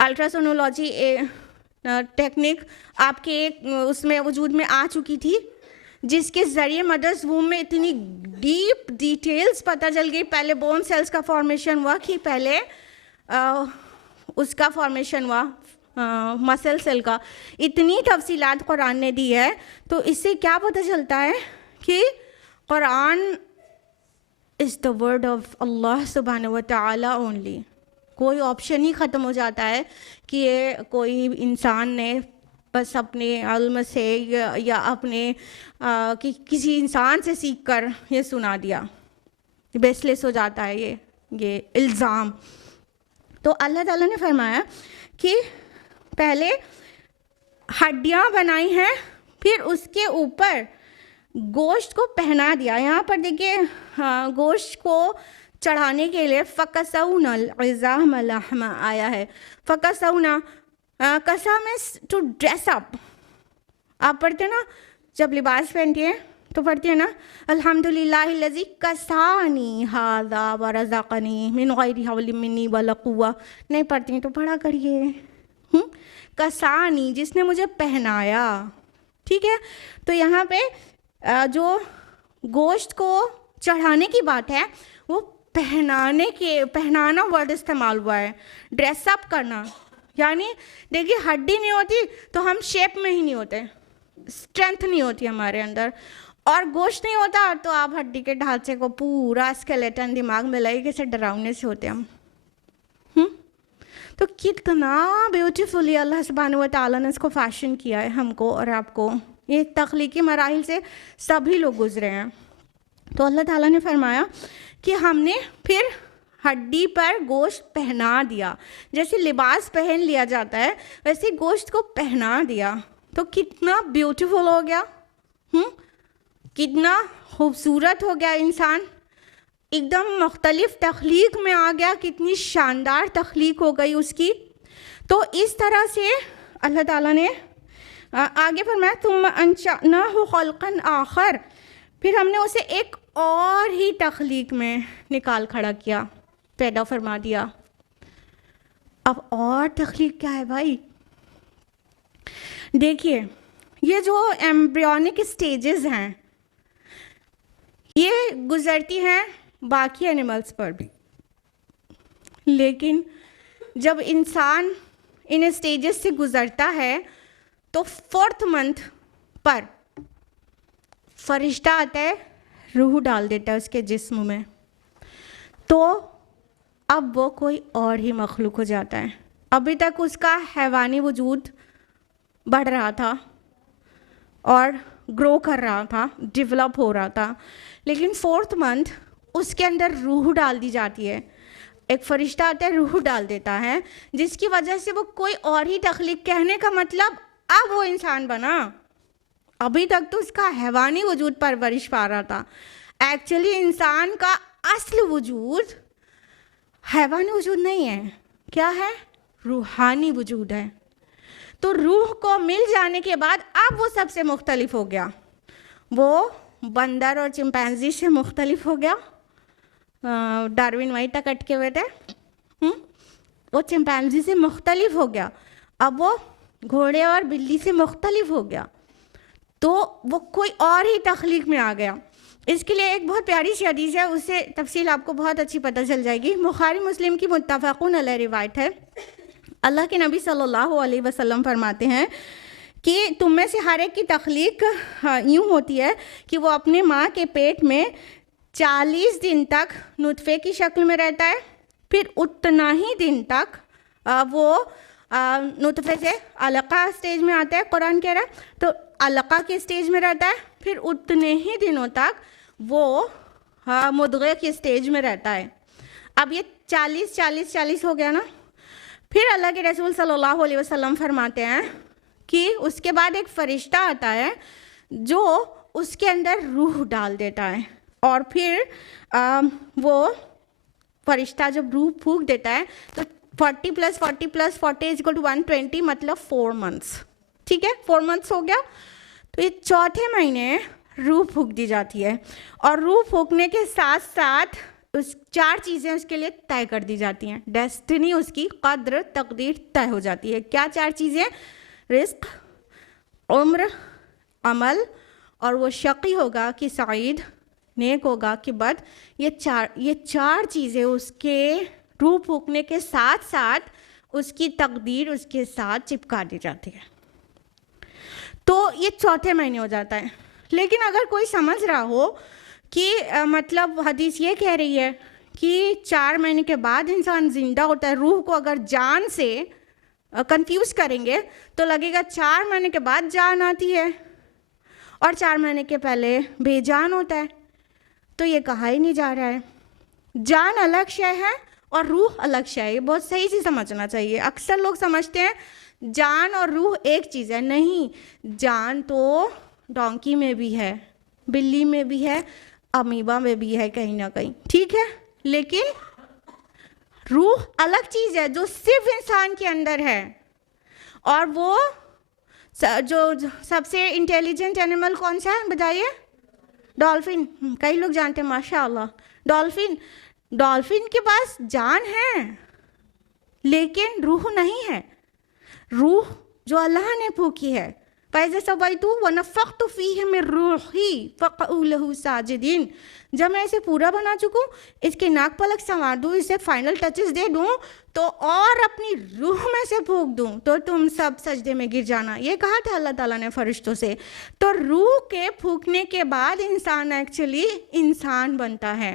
अल्ट्रासोनोलॉजी टेक्निक आपके उसमें वजूद में आ चुकी थी, जिसके ज़रिए मदर्स वूम में इतनी डीप डिटेल्स पता चल गई। पहले बोन सेल्स का फॉर्मेशन हुआ कि पहले उसका फॉर्मेशन हुआ मसल सेल का, इतनी तफसीलात कुरान ने दी है। तो इससे क्या पता चलता है कि Quran is the word of Allah सुब्हानहू व तआला ओनली। कोई ऑप्शन ही ख़त्म हो जाता है कि ये कोई इंसान ने बस अपने इल्म से या अपने किसी इंसान से सीख कर ये सुना दिया, बेसलेस हो जाता है ये इल्ज़ाम। तो अल्लाह ताला ने फरमाया कि पहले हड्डियाँ बनाई हैं, फिर उसके ऊपर गोश्त को पहना दिया। यहाँ पर देखिए गोश्त को चढ़ाने के लिए फ़कसौना इज़ाम लहमा आया है। फ़कसौना कसा में टू ड्रेस अप। आप पढ़ते ना, जब लिबास पहनती हैं तो पढ़ती है ना, अल्हम्दुलिल्लाहिल्लज़ी कसानी हाज़ा व रज़क़नी मिन गैरि हौलिन मिन्नी वला कुव्वा। नहीं पढ़ती हैं तो पढ़ा करिए। कसानी, जिसने मुझे पहनाया। ठीक है, तो यहाँ पे जो गोश्त को चढ़ाने की बात है वो पहनाना वर्ड इस्तेमाल हुआ है, ड्रेसअप करना। यानी देखिए हड्डी नहीं होती तो हम शेप में ही नहीं होते, स्ट्रेंथ नहीं होती हमारे अंदर, और गोश्त नहीं होता तो आप हड्डी के ढांचे को पूरा स्केलेटन दिमाग में लाइए, कैसे डरावने से होते हम। तो कितना ब्यूटीफुली अल्लाह सुब्हानहू व तआला ने इसको फैशन किया है हमको और आपको। ये तख्लीकी मराहिल से सभी लोग गुजरे हैं। तो अल्लाह ताला ने फरमाया कि हमने फिर हड्डी पर गोश्त पहना दिया। जैसे लिबास पहन लिया जाता है वैसे गोश्त को पहना दिया। तो कितना ब्यूटीफुल हो गया, कितना खूबसूरत हो गया इंसान, एकदम मुख्तलिफ तख्लीक में आ गया, कितनी शानदार तख्लीक हो गई उसकी। तो इस तरह से अल्लाह ताला ने आगे फरमाया तुम अंशअनाहु खल्क़न आखर, फिर हमने उसे एक और ही तख्लीक में निकाल खड़ा किया, पैदा फरमा दिया। अब और तख्लीक क्या है भाई? देखिए ये जो एम्ब्रियोनिक स्टेजेस हैं ये गुजरती हैं बाकी एनिमल्स पर भी, लेकिन जब इंसान इन स्टेजेस से गुजरता है तो 4th मंथ पर फरिश्ता आता है, रूह डाल देता है उसके जिस्म में। तो अब वो कोई और ही मखलूक हो जाता है। अभी तक उसका हैवानी वजूद बढ़ रहा था और ग्रो कर रहा था, डेवलप हो रहा था, लेकिन 4th मंथ उसके अंदर रूह डाल दी जाती है। एक फरिश्ता आता है, रूह डाल देता है, जिसकी वजह से वो कोई और ही तख्लीक, कहने का मतलब अब वो इंसान बना। अभी तक तो उसका हैवानी वजूद परवरिश पा रहा था। एक्चुअली इंसान का असल वजूद हैवानी वजूद नहीं है, क्या है? रूहानी वजूद है। तो रूह को मिल जाने के बाद अब वो सबसे मुख्तलिफ हो गया। वो बंदर और चिंपैंजी से मुख्तलिफ हो गया। डार्विन वहीं तक अटके हुए थे। वो चिंपैंजी से मुख्तलिफ हो गया। अब वो घोड़े और बिल्ली से मुख्तलिफ हो गया। तो वो कोई और ही तख्लीक में आ गया। इसके लिए एक बहुत प्यारी सी हदीस है, उससे तफसील आपको बहुत अच्छी पता चल जाएगी। बुखारी मुस्लिम की मुत्तफ़क़ुन अलैह रिवायत है। अल्लाह के नबी सल्लल्लाहु अलैहि वसल्लम फरमाते हैं कि तुम में से हर एक की तख्लीक यूँ होती है कि वो अपने माँ के पेट में 40 दिन तक नुतफ़े की शक्ल में रहता है, फिर उतना ही दिन तक वो नुतफ़े से अलक़ा स्टेज में आता है, कुरान कह रहा है, तो अलक़ा के स्टेज में रहता है, फिर उतने ही दिनों तक वो मुद्ग़े के स्टेज में रहता है। अब ये 40 हो गया ना। फिर अल्लाह के रसूल सल्लल्लाहु अलैहि वसल्लम फरमाते हैं कि उसके बाद एक फ़रिश्ता आता है जो उसके अंदर रूह डाल देता है, और फिर वो फ़रिश्ता जब रूह फूंक देता है तो 40 + 40 + 40 = 120, मतलब 4 मंथ्स। ठीक है, 4 मंथ्स हो गया। तो ये चौथे महीने रूह फूंक दी जाती है, और रूह फूंकने के साथ साथ उस 4 चीज़ें उसके लिए तय कर दी जाती हैं। डेस्टिनी, उसकी कद्र तकदीर तय हो जाती है। क्या 4 चीज़ें? रिस्क, उम्र, अमल, और वो शक़ी होगा कि सईद, नेक होगा कि बद। ये चार चीज़ें उसके रूह फूंकने के साथ साथ उसकी तकदीर उसके साथ चिपका दी जाती है। तो ये चौथे महीने हो जाता है। लेकिन अगर कोई समझ रहा हो कि मतलब हदीस ये कह रही है कि 4 महीने के बाद इंसान ज़िंदा होता है, रूह को अगर जान से कंफ्यूज करेंगे तो लगेगा 4 महीने के बाद जान आती है और 4 महीने के पहले बेजान होता है। तो ये कहा ही नहीं जा रहा है। जान अलग शय है और रूह अलग शय है, ये बहुत सही से समझना चाहिए। अक्सर लोग समझते हैं जान और रूह एक चीज़ है। नहीं, जान तो डोंकी में भी है, बिल्ली में भी है, अमीबा में भी है कहीं ना कहीं, ठीक है, लेकिन रूह अलग चीज़ है जो सिर्फ इंसान के अंदर है। और वो जो सबसे इंटेलिजेंट एनिमल कौन सा है बताइए? डॉल्फिन। कई लोग जानते हैं, माशाअल्लाह। डॉल्फिन के पास जान है लेकिन रूह नहीं है। रूह जो अल्लाह ने फूकी है, फैज़ सवैतु व नफ़ख़्तु फ़ीहि मिन रूही फ़क़ऊ लहू साजिदीन। जब मैं इसे पूरा बना चुकूँ, इसके नाक पलक संवार दूँ, इसे फाइनल टचेस दे दूँ तो और अपनी रूह में से फूंक दूँ तो तुम सब सजदे में गिर जाना। ये कहा था अल्लाह ताला ने फरिश्तों से। तो रूह के फूकने के बाद इंसान एक्चुअली इंसान बनता है।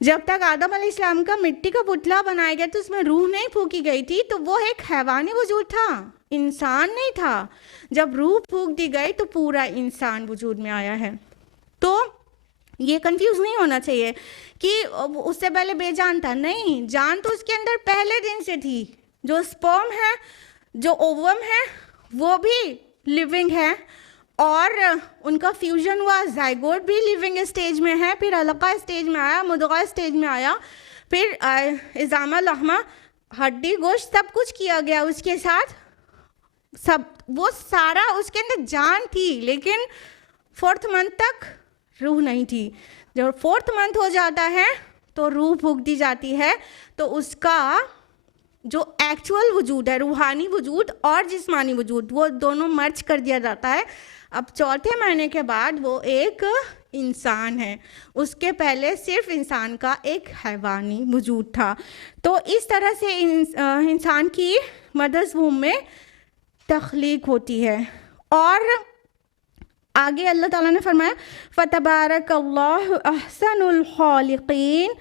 जब तक आदम अलैहिस्सलाम का मिट्टी का पुतला बनाया गया तो उसमें रूह नहीं फूकी गई थी, तो वो एक हैवानी वजूद था, इंसान नहीं था। जब रूह फूक दी गई तो पूरा इंसान वजूद में आया है। तो ये कंफ्यूज नहीं होना चाहिए कि उससे पहले बेजान था। नहीं, जान तो उसके अंदर पहले दिन से थी। जो स्पर्म है, जो ओवम है, वो भी लिविंग है और उनका फ्यूजन हुआ, जाइगोट भी लिविंग स्टेज में है, फिर अलका स्टेज में आया, मुदगा स्टेज में आया, फिर इज़ामा लहमा, हड्डी गोश्त सब कुछ किया गया उसके साथ। सब वो सारा उसके अंदर जान थी, लेकिन 4th मंथ तक रूह नहीं थी। जब 4th मंथ हो जाता है तो रूह फूक दी जाती है, तो उसका जो एक्चुअल वजूद है, रूहानी वजूद और जिस्मानी वजूद, वो दोनों मर्ज कर दिया जाता है। अब 4थे महीने के बाद वो एक इंसान है, उसके पहले सिर्फ इंसान का एक हैवानी वजूद था। तो इस तरह से इंसान की मदर्स वूम में तख्लीक होती है। और आगे अल्लाह ताला ने फरमाया फ़तबारकल्लाहु अहसनुल खालिकीन,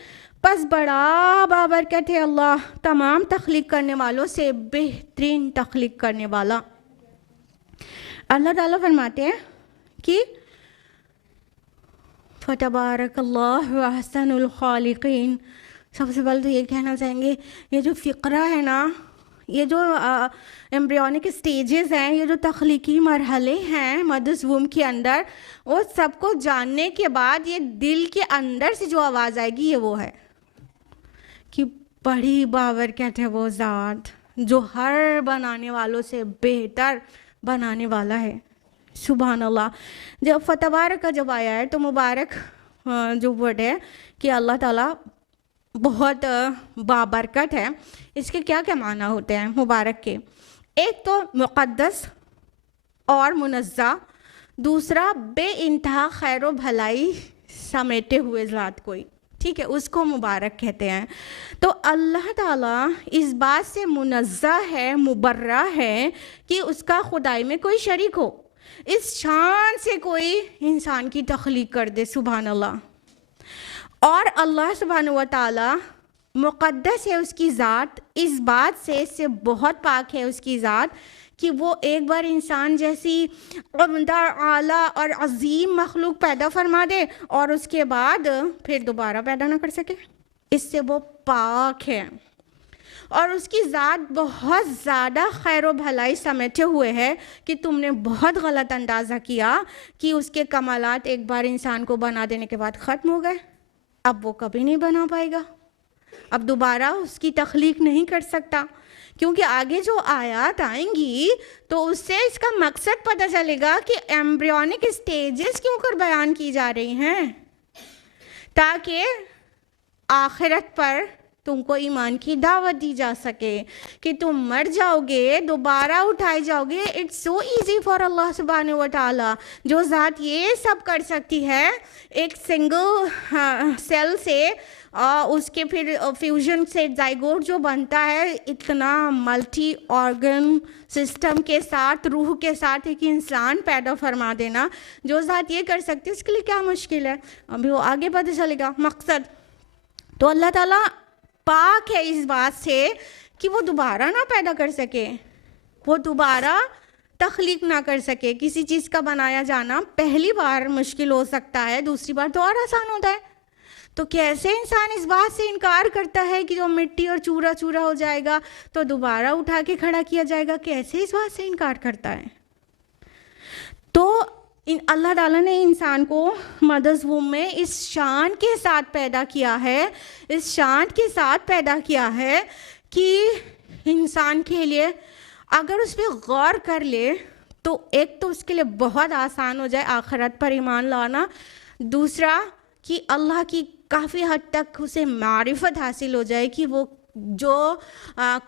बस बड़ा बाबरकत है अल्लाह तमाम तख्लीक करने वालों से बेहतरीन तख्लीक करने वाला। अल्लाह ताला फरमाते हैं कि फ़तबारकल्लाहु अहसनुल खालिकीन। सबसे पहले तो ये कहना चाहेंगे, ये जो फ़िक्रा है ना, ये जो एम्ब्रियोनिक स्टेजेस हैं, ये जो तख्लीकी मरहले हैं मदर्स वूम के अंदर, वो सबको जानने के बाद ये दिल के अंदर से जो आवाज़ आएगी ये वो है कि बड़ी बाबरकत है वो ज़ात जो हर बनाने वालों से बेहतर बनाने वाला है। सुभान अल्लाह। जब फ़तबारक का जब आया है तो मुबारक जो वर्ड है कि अल्लाह ताला बहुत बाबरकत है, इसके क्या क्या माना होते हैं मुबारक के? एक तो मुक़द्दस और मुनज़्ज़ा, दूसरा बेइंतहा खैर व भलाई समेटे हुए ज़ात कोई, ठीक है, उसको मुबारक कहते हैं। तो अल्लाह ताला इस बात से मुनज़्ज़ा है, मुबर्रा है कि उसका खुदाई में कोई शरीक हो, इस शान से कोई इंसान की तख्लीक कर दे। सुभान अल्लाह। और अल्लाह सुब्हानहू व तआला मुक़द्दस है उसकी ज़ात, इस बात से इससे बहुत पाक है उसकी ज़ात कि वो एक बार इंसान जैसी उम्दा, आला और अज़ीम मखलूक पैदा फरमा दे और उसके बाद फिर दोबारा पैदा ना कर सके। इससे वो पाक है और उसकी ज़ात बहुत ज़्यादा खैर व भलाई समेटे हुए है कि तुमने बहुत गलत अंदाज़ा किया कि उसके कमालात एक बार इंसान को बना देने के बाद ख़त्म हो गए, अब वो कभी नहीं बना पाएगा, अब दोबारा उसकी तख्लीक नहीं कर सकता, क्योंकि आगे जो आयत आएंगी तो उससे इसका मकसद पता चलेगा कि एम्ब्रियोनिक स्टेजेस क्यों कर बयान की जा रही हैं, ताकि आखिरत पर तुमको ईमान की दावत दी जा सके कि तुम मर जाओगे, दोबारा उठाए जाओगे। इट्स सो ईजी फॉर अल्लाह सुब्हानहू व तआला, जो ज़ात ये सब कर सकती है, एक सिंगल सेल से उसके फिर फ्यूजन से जाइगोट जो बनता है, इतना मल्टी ऑर्गन सिस्टम के साथ, रूह के साथ एक इंसान पैदा फरमा देना, जो ज़ात ये कर सकती है उसके लिए क्या मुश्किल है। अभी वो आगे पता चलेगा मकसद। तो अल्लाह ताला पाक है इस बात से कि वो दोबारा ना पैदा कर सके, वो दोबारा तख्लीक ना कर सके। किसी चीज़ का बनाया जाना पहली बार मुश्किल हो सकता है, दूसरी बार तो और आसान होता है। तो कैसे इंसान इस बात से इनकार करता है कि जो मिट्टी और चूरा चूरा हो जाएगा तो दोबारा उठा के खड़ा किया जाएगा, कैसे इस बात से इनकार करता है। तो अल्लाह ताला ने इंसान को मदर्स वूम में इस शान के साथ पैदा किया है, इस शान के साथ पैदा किया है कि इंसान के लिए अगर उस पर गौर कर ले तो एक तो उसके लिए बहुत आसान हो जाए आखिरत पर ईमान लाना, दूसरा कि अल्लाह की काफ़ी हद तक उसे मारिफत हासिल हो जाए कि वो जो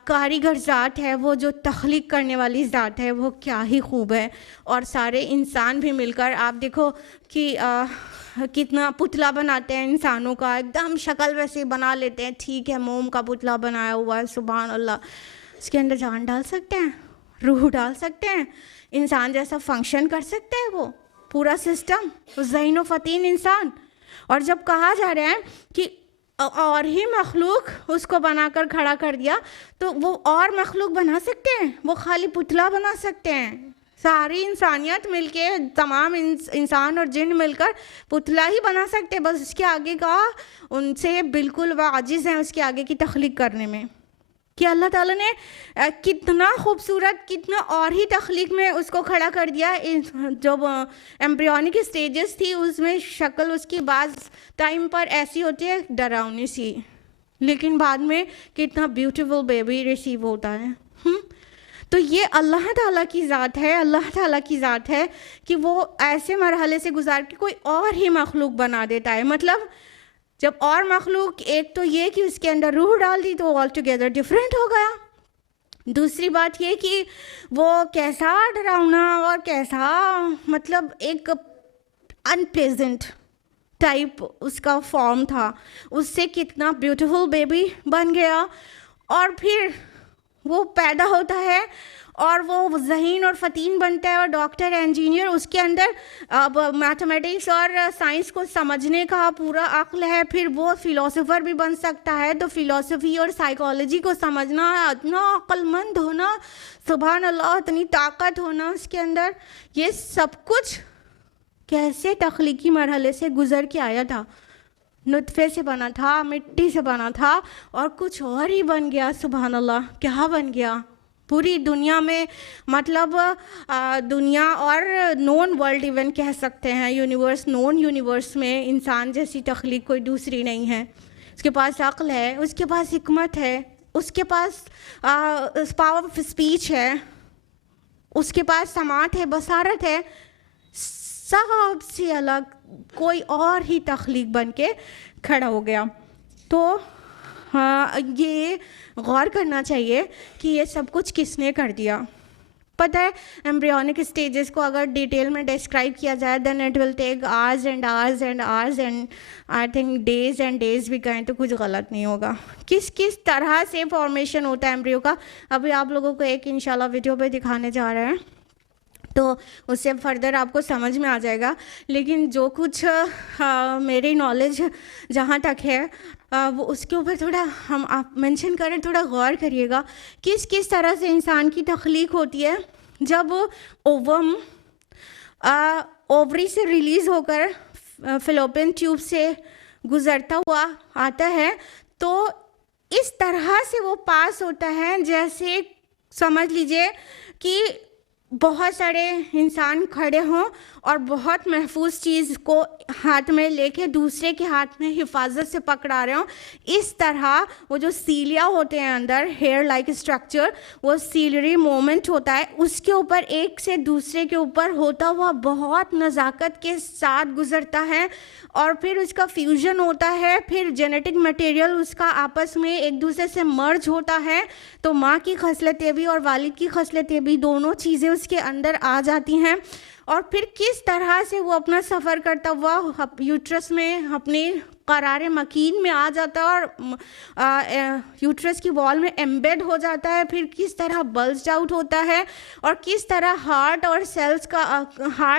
कारीगर ज़ात है, वो जो तख्लीक करने वाली ज़ात है, वो क्या ही खूब है। और सारे इंसान भी मिलकर आप देखो कि कितना पुतला बनाते हैं इंसानों का, एकदम शक्ल वैसे बना लेते हैं, ठीक है मोम का पुतला बनाया हुआ है, सुभान अल्लाह, उसके अंदर जान डाल सकते हैं, रूह डाल सकते हैं, इंसान जैसा फंक्शन कर सकते हैं, वो पूरा सिस्टम, ज़हीन व फ़तीन इंसान। और जब कहा जा रहा है कि और ही मखलूक उसको बनाकर खड़ा कर दिया, तो वो और मखलूक बना सकते हैं, वो खाली पुतला बना सकते हैं। सारी इंसानियत मिलके, तमाम इंसान और जिन मिलकर पुतला ही बना सकते हैं, बस उसके आगे का उनसे बिल्कुल वाजिज़ हैं उसके आगे की तख्लीक करने में। कि अल्लाह ताला ने कितना खूबसूरत, कितना और ही तख्लीक में उसको खड़ा कर दिया। जब एम्ब्रियोनिक स्टेजेस थी उसमें शक्ल उसकी बाज़ टाइम पर ऐसी होती है डरावनी सी, लेकिन बाद में कितना ब्यूटीफुल बेबी रिसीव होता है। तो ये अल्लाह ताला की ज़ात है, अल्लाह ताला की ज़ात है कि वो ऐसे मरहले से गुजार के कोई और ही मखलूक बना देता है। मतलब जब और मखलूक, एक तो ये कि उसके अंदर रूह डाल दी तो ऑल टुगेदर डिफरेंट हो गया, दूसरी बात ये कि वो कैसा डरावना और कैसा मतलब एक अनप्लेजेंट टाइप उसका फॉर्म था, उससे कितना ब्यूटीफुल बेबी बन गया। और फिर वो पैदा होता है और वो ज़हीन और फ़तीन बनता है और डॉक्टर इंजीनियर, उसके अंदर अब मैथमेटिक्स और साइंस को समझने का पूरा अक्ल है, फिर वो फ़िलोसोफ़र भी बन सकता है। तो फ़िलोसफी और साइकोलॉजी को समझना, इतना अक्लमंद होना, सुभान अल्लाह, इतनी ताकत होना उसके अंदर, ये सब कुछ कैसे तख्लीकी मरहले से गुज़र के आया था। नुत्फ़े से बना था, मिट्टी से बना था और कुछ और ही बन गया। सुभान अल्लाह, क्या बन गया पूरी दुनिया में, मतलब दुनिया और नॉन वर्ल्ड इवन कह सकते हैं, यूनिवर्स, नॉन यूनिवर्स में इंसान जैसी तख्लीक कोई दूसरी नहीं है। उसके पास अक्ल है, उसके पास हिकमत है, उसके पास पावर ऑफ स्पीच है, उसके पास समात है, बसारत है, सबसे अलग कोई और ही तख्लीक बन के खड़ा हो गया। तो हाँ, ये गौर करना चाहिए कि ये सब कुछ किसने कर दिया। पता है एम्ब्रियोनिक स्टेजेस को अगर डिटेल में डिस्क्राइब किया जाए then it will take hours and hours and hours and I think days and days भी कहें तो कुछ गलत नहीं होगा। किस किस तरह से फॉर्मेशन होता है एम्ब्रियो का, अभी आप लोगों को एक इंशाल्लाह वीडियो पे दिखाने जा रहे हैं, तो उससे फर्दर आपको समझ में आ जाएगा। लेकिन जो कुछ मेरी नॉलेज जहाँ तक है वो उसके ऊपर थोड़ा हम आप मेंशन करें, थोड़ा गौर करिएगा किस किस तरह से इंसान की तख्लीक होती है। जब ओवम ओवरी से रिलीज़ होकर फ़िलोपियन ट्यूब से गुज़रता हुआ आता है तो इस तरह से वो पास होता है जैसे समझ लीजिए कि बहुत सारे इंसान खड़े हों और बहुत महफूज चीज़ को हाथ में लेके दूसरे के हाथ में हिफाजत से पकड़ा रहे हों। इस तरह वो जो सीलिया होते हैं अंदर, हेयर लाइक स्ट्रक्चर, वो सीलरी मोमेंट होता है, उसके ऊपर एक से दूसरे के ऊपर होता हुआ बहुत नज़ाकत के साथ गुज़रता है और फिर उसका फ्यूजन होता है, फिर जेनेटिक मटेरियल उसका आपस में एक दूसरे से मर्ज होता है। तो माँ की खसलतें भी और वालिद की खसलतें भी, दोनों चीज़ें उसके अंदर आ जाती हैं। और फिर किस तरह से वो अपना सफ़र करता हुआ यूट्रस में अपनी करारे मकीन में आ जाता है और यूट्रस की वॉल में एम्बेड हो जाता है, फिर किस तरह बल्ज आउट होता है और किस तरह हार्ट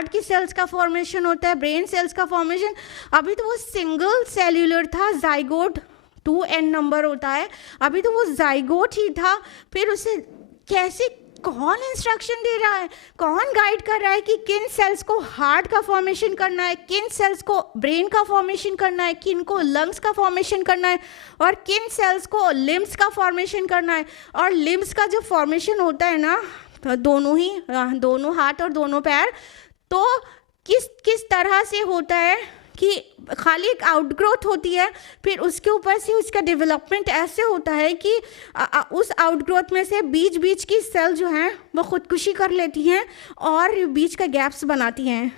की सेल्स का फॉर्मेशन होता है, ब्रेन सेल्स का फॉर्मेशन। अभी तो वो सिंगल सेल्यूलर था, जाइगोट 2n नंबर होता है, अभी तो वो जाइगोट ही था। फिर उसे कैसे, कौन इंस्ट्रक्शन दे रहा है, कौन गाइड कर रहा है कि किन सेल्स को हार्ट का फॉर्मेशन करना है, किन सेल्स को ब्रेन का फॉर्मेशन करना है, किन को लंग्स का फॉर्मेशन करना है और किन सेल्स को लिम्स का फॉर्मेशन करना है। और लिम्स का जो फॉर्मेशन होता है ना, तो दोनों हाथ और दोनों पैर, तो किस तरह से होता है कि खाली एक आउटग्रोथ होती है, फिर उसके ऊपर से उसका डेवलपमेंट ऐसे होता है कि उस आउटग्रोथ में से बीच की सेल जो हैं वो खुदकुशी कर लेती हैं और बीच का गैप्स बनाती हैं।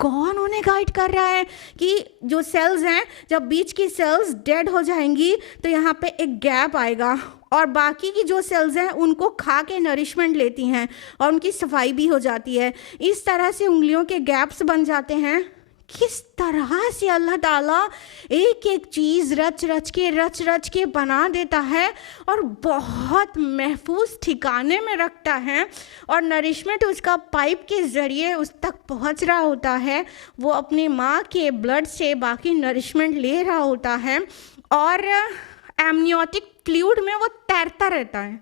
कौन उन्हें गाइड कर रहा है कि जो सेल्स हैं, जब बीच की सेल्स डेड हो जाएंगी तो यहाँ पे एक गैप आएगा और बाकी की जो सेल्स हैं उनको खा के नरिशमेंट लेती हैं और उनकी सफाई भी हो जाती है। इस तरह से उंगलियों के गैप्स बन जाते हैं। किस तरह से अल्लाह ताला एक एक चीज़ रच के बना देता है और बहुत महफूज ठिकाने में रखता है और नरिशमेंट उसका पाइप के ज़रिए उस तक पहुंच रहा होता है। वो अपनी माँ के ब्लड से बाकी नरिशमेंट ले रहा होता है और एमनियोटिक फ्लूइड में वो तैरता रहता है।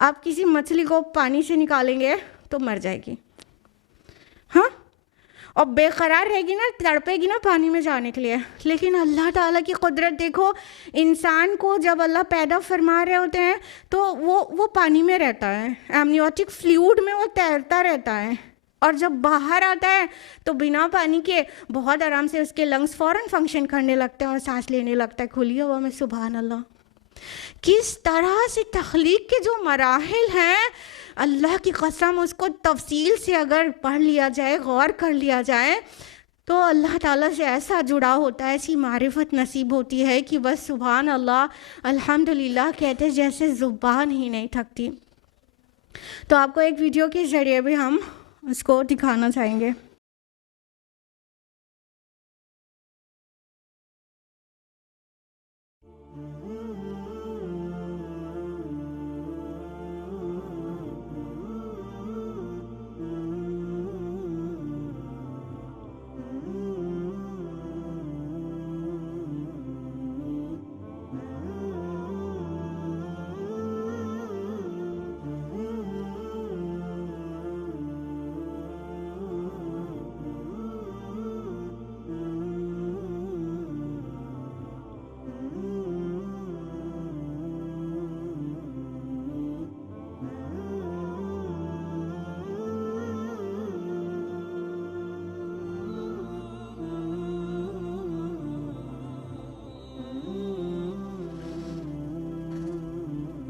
आप किसी मछली को पानी से निकालेंगे तो मर जाएगी, हाँ, और बेकरार रहेगी ना, तड़पेगी ना पानी में जाने के लिए। लेकिन अल्लाह ताला की कुदरत देखो, इंसान को जब अल्लाह पैदा फरमा रहे होते हैं तो वो पानी में रहता है, एमनियोटिक फ्लूइड में वो तैरता रहता है और जब बाहर आता है तो बिना पानी के बहुत आराम से उसके लंग्स फ़ौरन फंक्शन करने लगते हैं और सांस लेने लगता है खुली हवा में। सुभान अल्लाह, किस तरह से तख्लीक के जो मराहिल हैं, अल्लाह की कसम, उसको तफसील से अगर पढ़ लिया जाए, गौर कर लिया जाए तो अल्लाह ताला से ऐसा जुड़ा होता है, ऐसी मारिफत नसीब होती है कि बस सुभान अल्लाह अल्हम्दुलिल्लाह कहते जैसे ज़ुबान ही नहीं थकती। तो आपको एक वीडियो के ज़रिए भी हम उसको दिखाना चाहेंगे।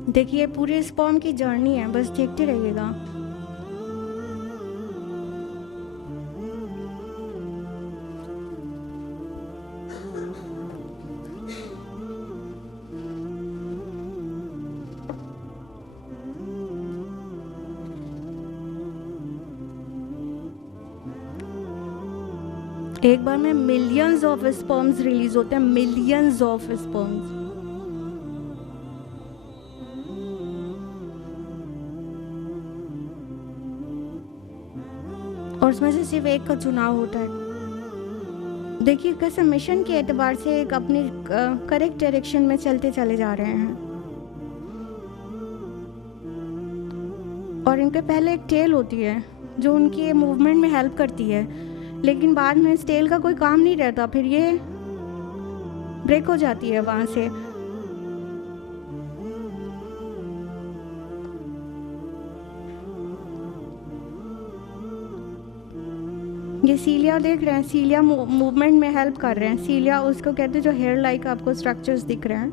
देखिए पूरे स्पर्म की जर्नी है, बस देखते रहिएगा। एक बार में मिलियंस ऑफ स्पर्म्स रिलीज होते हैं, मिलियंस ऑफ स्पर्म्स। और उसमें से सिर्फ एक का चुनाव होता है। देखिए कैसे मिशन के एतबार से एक अपनी करेक्ट डायरेक्शन में चलते चले जा रहे हैं और इनके पहले एक टेल होती है जो उनकी मूवमेंट में हेल्प करती है, लेकिन बाद में इस टेल का कोई काम नहीं रहता, फिर ये ब्रेक हो जाती है वहाँ से। ये सीलिया देख रहे हैं, सीलिया मूवमेंट में हेल्प कर रहे हैं। सीलिया उसको कहते हैं जो हेयर लाइक आपको स्ट्रक्चर्स दिख रहे हैं।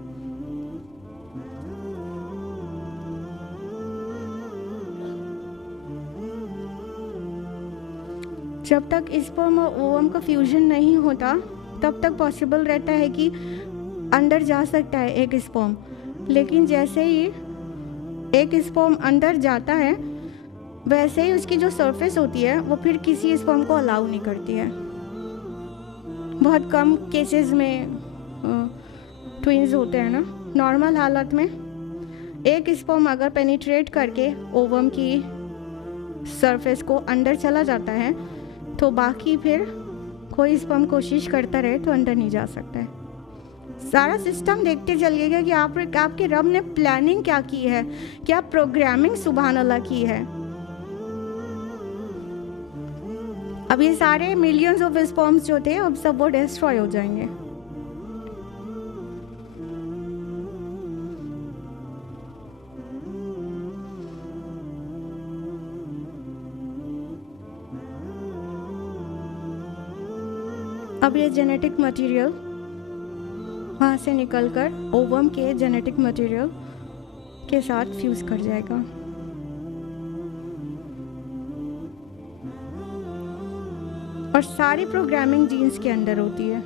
जब तक स्पर्म और ओवम का फ्यूजन नहीं होता तब तक पॉसिबल रहता है कि अंदर जा सकता है एक स्पर्म, लेकिन जैसे ही एक स्पर्म अंदर जाता है वैसे ही उसकी जो सरफेस होती है वो फिर किसी स्पर्म को अलाउ नहीं करती है। बहुत कम केसेस में ट्विंस होते हैं ना, नॉर्मल हालत में एक स्पर्म अगर पेनिट्रेट करके ओवम की सरफेस को अंदर चला जाता है तो बाकी फिर कोई स्पर्म कोशिश करता रहे तो अंदर नहीं जा सकता है। सारा सिस्टम देखते चलिएगा कि आपके रब ने प्लानिंग क्या की है, क्या प्रोग्रामिंग सुभान अल्लाह की है। अब ये सारे मिलियंस ऑफ स्पर्म्स जो थे अब सब वो डिस्ट्रॉय हो जाएंगे। अब ये जेनेटिक मटेरियल वहाँ से निकलकर ओवम के जेनेटिक मटेरियल के साथ फ्यूज कर जाएगा। और सारी प्रोग्रामिंग जीन्स के अंदर होती है।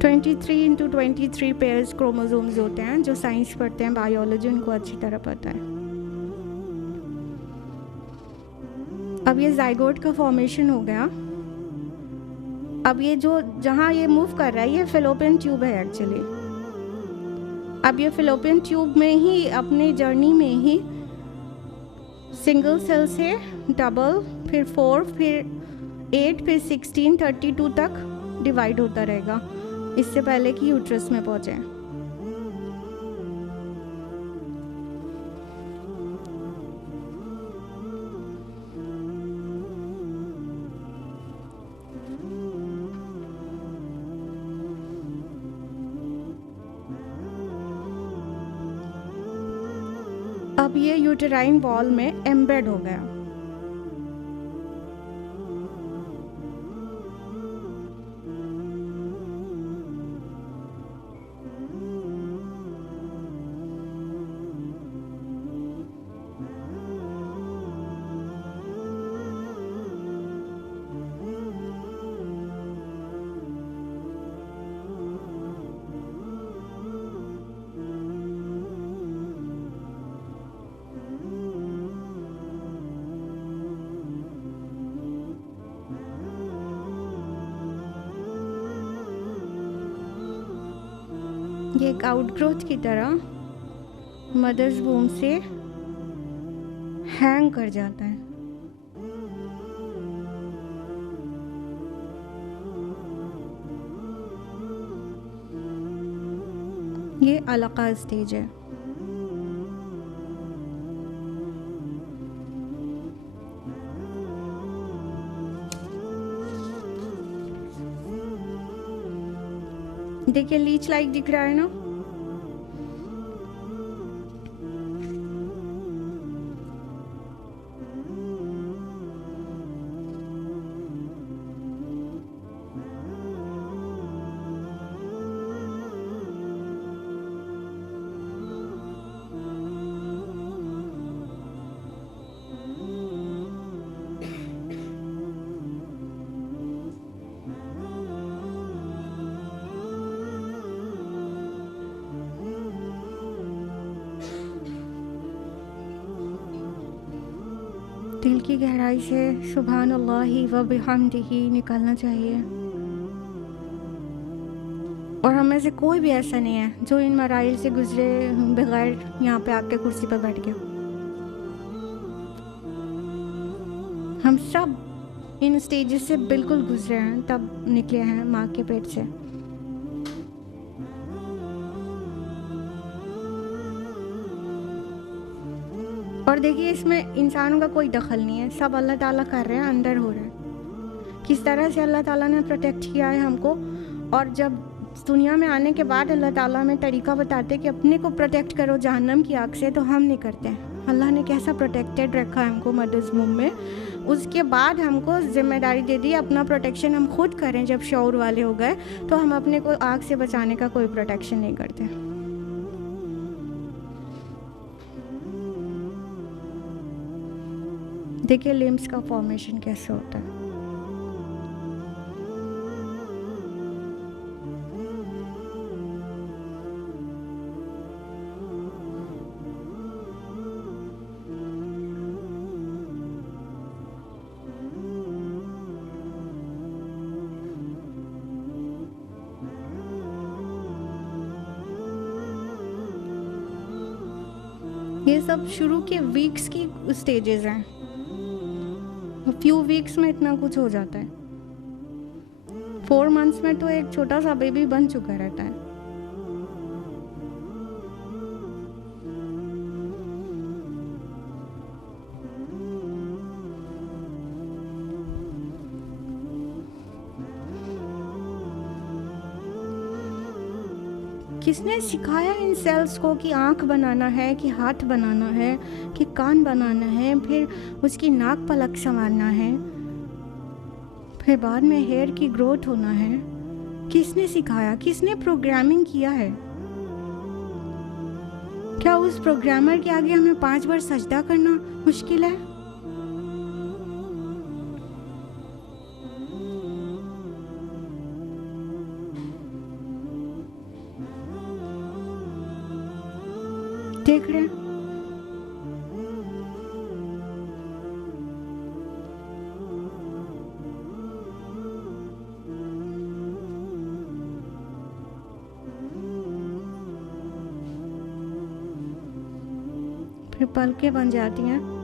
23x23 पेयर्स क्रोमोसोम्स होते हैं। जो साइंस पढ़ते हैं, बायोलॉजी, उनको अच्छी तरह पता है। अब ये जाइगोट का फॉर्मेशन हो गया। अब ये जो जहाँ ये मूव कर रहा है ये फेलोपियन ट्यूब है एक्चुअली। अब ये फेलोपियन ट्यूब में ही अपनी जर्नी में ही सिंगल सेल से डबल, फिर 4, फिर 8, फिर 16, 32 तक डिवाइड होता रहेगा, इससे पहले कि यूट्रस में पहुँचे। अब ये यूटेराइन वॉल में एम्बेड हो गया। ये एक आउटग्रोथ की तरह मदर्स वूम से हैंग कर जाता है। ये अलका स्टेज है। देखिए लीच लाइक दिख रहा है ना। दिल की गहराई से सुभान अल्लाह व बिहम्दिही निकलना चाहिए। और हमें से कोई भी ऐसा नहीं है जो इन मराइल से गुजरे बगैर यहाँ पे आके कुर्सी पर बैठ गया। हम सब इन स्टेजेस से बिल्कुल गुजरे हैं, तब निकले हैं माँ के पेट से। और देखिए इसमें इंसानों का कोई दखल नहीं है, सब अल्लाह ताला कर रहे हैं, अंदर हो रहा है। किस तरह से अल्लाह ताला ने प्रोटेक्ट किया है हमको। और जब दुनिया में आने के बाद अल्लाह ताला हमें तरीका बताते कि अपने को प्रोटेक्ट करो जहन्नम की आग से, तो हम नहीं करते हैं। अल्लाह ने कैसा प्रोटेक्टेड रखा है हमको मदर्स वूम में, उसके बाद हमको जिम्मेदारी दे दी अपना प्रोटेक्शन हम खुद करें। जब शौर वाले हो गए तो हम अपने को आग से बचाने का कोई प्रोटेक्शन नहीं करते। देखिए लिम्स का फॉर्मेशन कैसे होता है। ये सब शुरू के वीक्स की स्टेजेस हैं, फ्यू वीक्स में इतना कुछ हो जाता है। 4 मंथ्स में तो एक छोटा सा बेबी बन चुका रहता है। किसने सिखाया इन सेल्स को कि आँख बनाना है, कि हाथ बनाना है, कि कान बनाना है, फिर उसकी नाक पलक संवारना है, फिर बाद में हेयर की ग्रोथ होना है? किसने सिखाया? किसने प्रोग्रामिंग किया है? क्या उस प्रोग्रामर के आगे हमें 5 बार सजदा करना मुश्किल है? देख रहे हैं? फिर पलकें बन जाती हैं।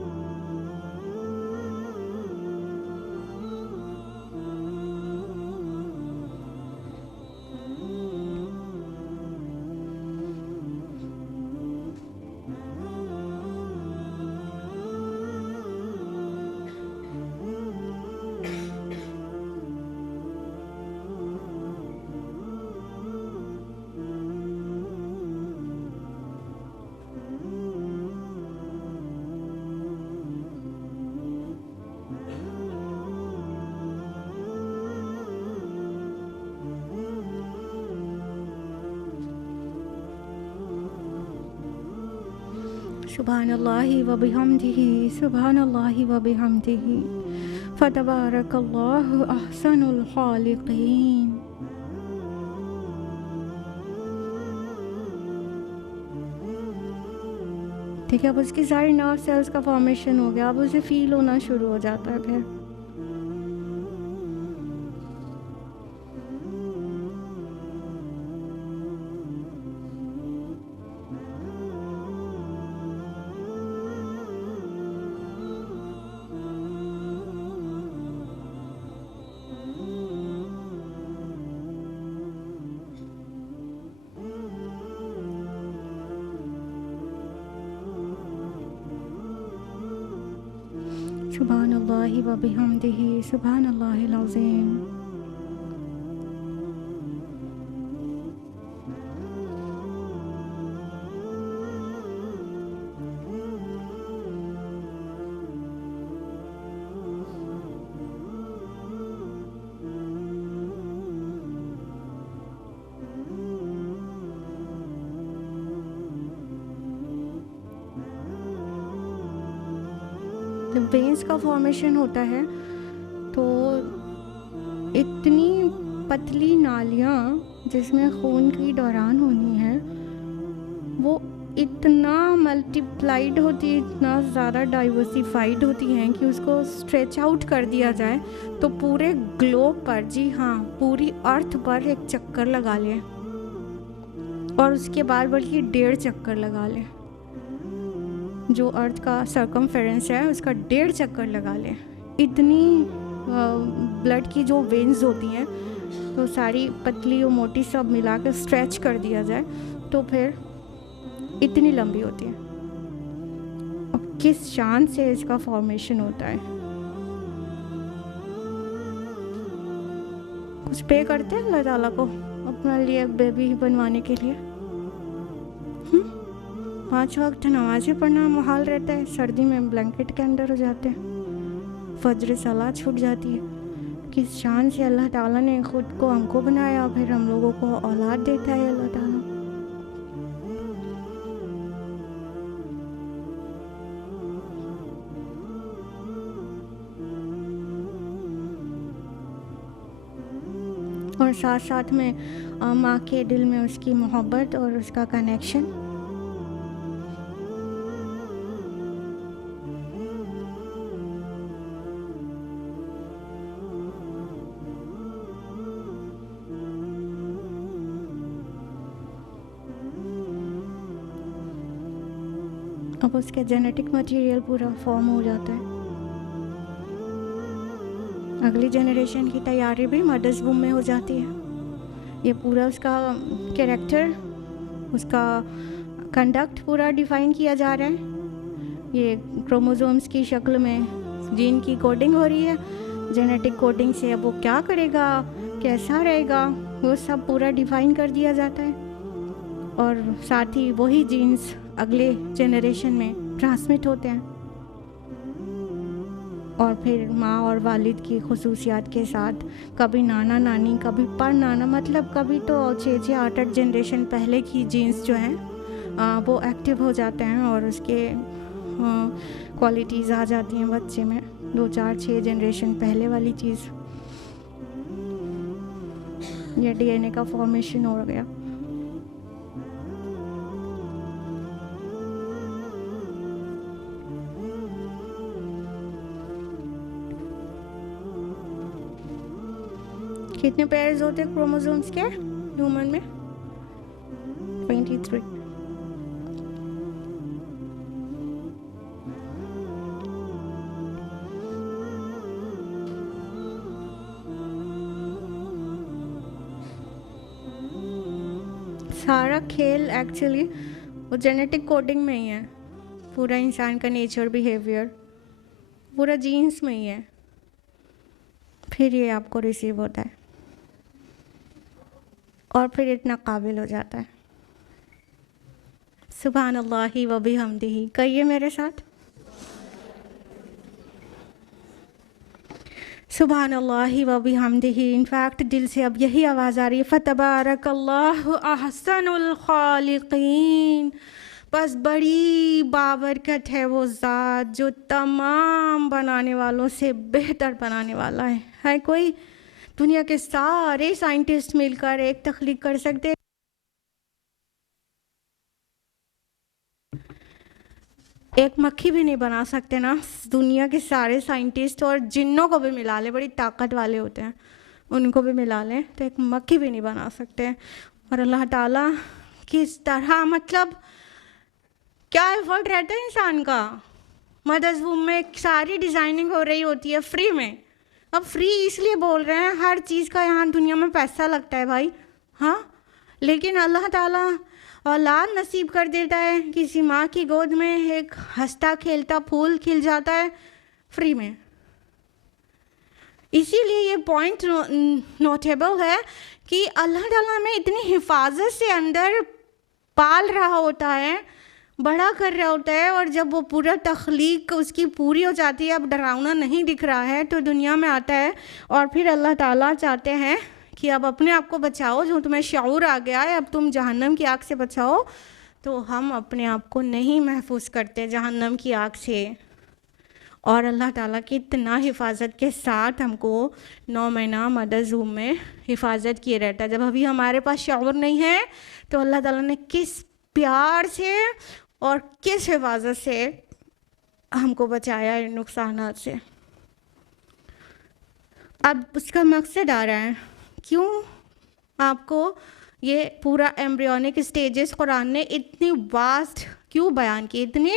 सुभानल्लाहि व बिहम्दिही, सुभानल्लाहि व बिहम्दिही, फतबारकल्लाहु अहसनुल खालिकीन। ठीक है, अब उसकी सारी नर्व सेल्स का फॉर्मेशन हो गया, अब उसे फील होना शुरू हो जाता है। फिर सुभानल्लाहि व बिहम्दिही, सुभानल्लाहिल अज़ीम। जब वेन्स का फॉर्मेशन होता है तो इतनी पतली नालियाँ जिसमें खून की दौरान होनी है वो इतना मल्टीप्लाइड होती है, इतना ज़्यादा डाइवर्सिफाइड होती हैं कि उसको स्ट्रेच आउट कर दिया जाए तो पूरे ग्लोब पर, जी हाँ, पूरी अर्थ पर एक चक्कर लगा लें, और उसके बाद बल्कि 1.5 चक्कर लगा लें। जो अर्थ का सर्कमफेरेंस है उसका 1.5 चक्कर लगा लें। इतनी ब्लड की जो वेन्स होती हैं तो सारी पतली और मोटी सब मिला कर स्ट्रेच कर दिया जाए तो फिर इतनी लंबी होती है। अब किस शान से इसका फॉर्मेशन होता है? कुछ पे करते हैं अल्लाह ताला को अपने लिए बेबी बनवाने के लिए? 5 वक्त नमाज़ें पढ़ना मुहाल रहता है, सर्दी में ब्लैंकेट के अंदर हो जाते हैं, फजर सलात छूट जाती है। किस शान से अल्लाह ताला ने ख़ुद को हमको बनाया और फिर हम लोगों को औलाद देता है अल्लाह ताला। और साथ साथ में माँ के दिल में उसकी मोहब्बत और उसका कनेक्शन। अब उसके जेनेटिक मटेरियल पूरा फॉर्म हो जाता है। अगली जनरेशन की तैयारी भी मदर्स वूम में हो जाती है। ये पूरा उसका कैरेक्टर, उसका कंडक्ट पूरा डिफाइन किया जा रहा है। ये क्रोमोसोम्स की शक्ल में जीन की कोडिंग हो रही है। जेनेटिक कोडिंग से अब वो क्या करेगा, कैसा रहेगा, वो सब पूरा डिफाइन कर दिया जाता है। और साथ ही वही जीन्स अगले जनरेशन में ट्रांसमिट होते हैं। और फिर माँ और वालिद की खुसूसियात के साथ कभी नाना नानी, कभी पर नाना, मतलब कभी तो 6-8 जनरेशन पहले की जीन्स जो हैं वो एक्टिव हो जाते हैं और उसके क्वालिटीज़ आ जाती हैं बच्चे में। 2-4-6 जनरेशन पहले वाली चीज़, ये डीएनए का फॉर्मेशन हो गया। कितने पेयर्स होते हैं क्रोमोसोम्स के ह्यूमन में? 23। सारा खेल एक्चुअली वो जेनेटिक कोडिंग में ही है। पूरा इंसान का नेचर, बिहेवियर पूरा जीन्स में ही है। फिर ये आपको रिसीव होता है और फिर इतना काबिल हो जाता है। सुभान अल्लाहि व बिहम्दिही, कहिए मेरे साथ, सुभान अल्लाहि व बिहम्दिही। इनफैक्ट दिल से अब यही आवाज़ आ रही है, फतबारकल्लाहु अहसनुल खालिकीन। बस बड़ी बाबरकत है वो ज़ात जो तमाम बनाने वालों से बेहतर बनाने वाला है कोई? दुनिया के सारे साइंटिस्ट मिलकर एक तख्लीक कर सकते, एक मक्खी भी नहीं बना सकते ना। दुनिया के सारे साइंटिस्ट और जिन्नों को भी मिला लें, बड़ी ताकत वाले होते हैं, उनको भी मिला लें तो एक मक्खी भी नहीं बना सकते। और अल्लाह ताला किस तरह, मतलब क्या एफर्ट रहता है इंसान का। मदर्स वूम में सारी डिज़ाइनिंग हो रही होती है फ्री में। अब फ्री इसलिए बोल रहे हैं, हर चीज़ का यहाँ दुनिया में पैसा लगता है भाई, हाँ। लेकिन अल्लाह ताला औलाद नसीब कर देता है, किसी माँ की गोद में एक हंसता खेलता फूल खिल जाता है फ्री में। इसीलिए ये पॉइंट नोटेबल है कि अल्लाह ताला हमें इतनी हिफाजत से अंदर पाल रहा होता है, बड़ा कर रहा होता है। और जब वो पूरा तख्लीक उसकी पूरी हो जाती है, अब डरावना नहीं दिख रहा है, तो दुनिया में आता है और फिर अल्लाह ताला चाहते हैं कि अब अपने आप को बचाओ, जो तुम्हें शऊर आ गया है, अब तुम जहन्नम की आग से बचाओ। तो हम अपने आप को नहीं महफूज करते जहन्नम की आग से। और अल्लाह ताला की इतना हिफाजत के साथ हमको 9 महीना मदर्स वूम में हिफाजत किए रहता है। जब अभी हमारे पास शऊर नहीं है तो अल्लाह ताला ने किस प्यार से और किस हिफाजत से हमको बचाया इन नुकसानात से। अब उसका मकसद आ रहा है, क्यों आपको ये पूरा एम्ब्रियोनिक स्टेजेस कुरान ने इतनी वास्ट क्यों बयान की, इतनी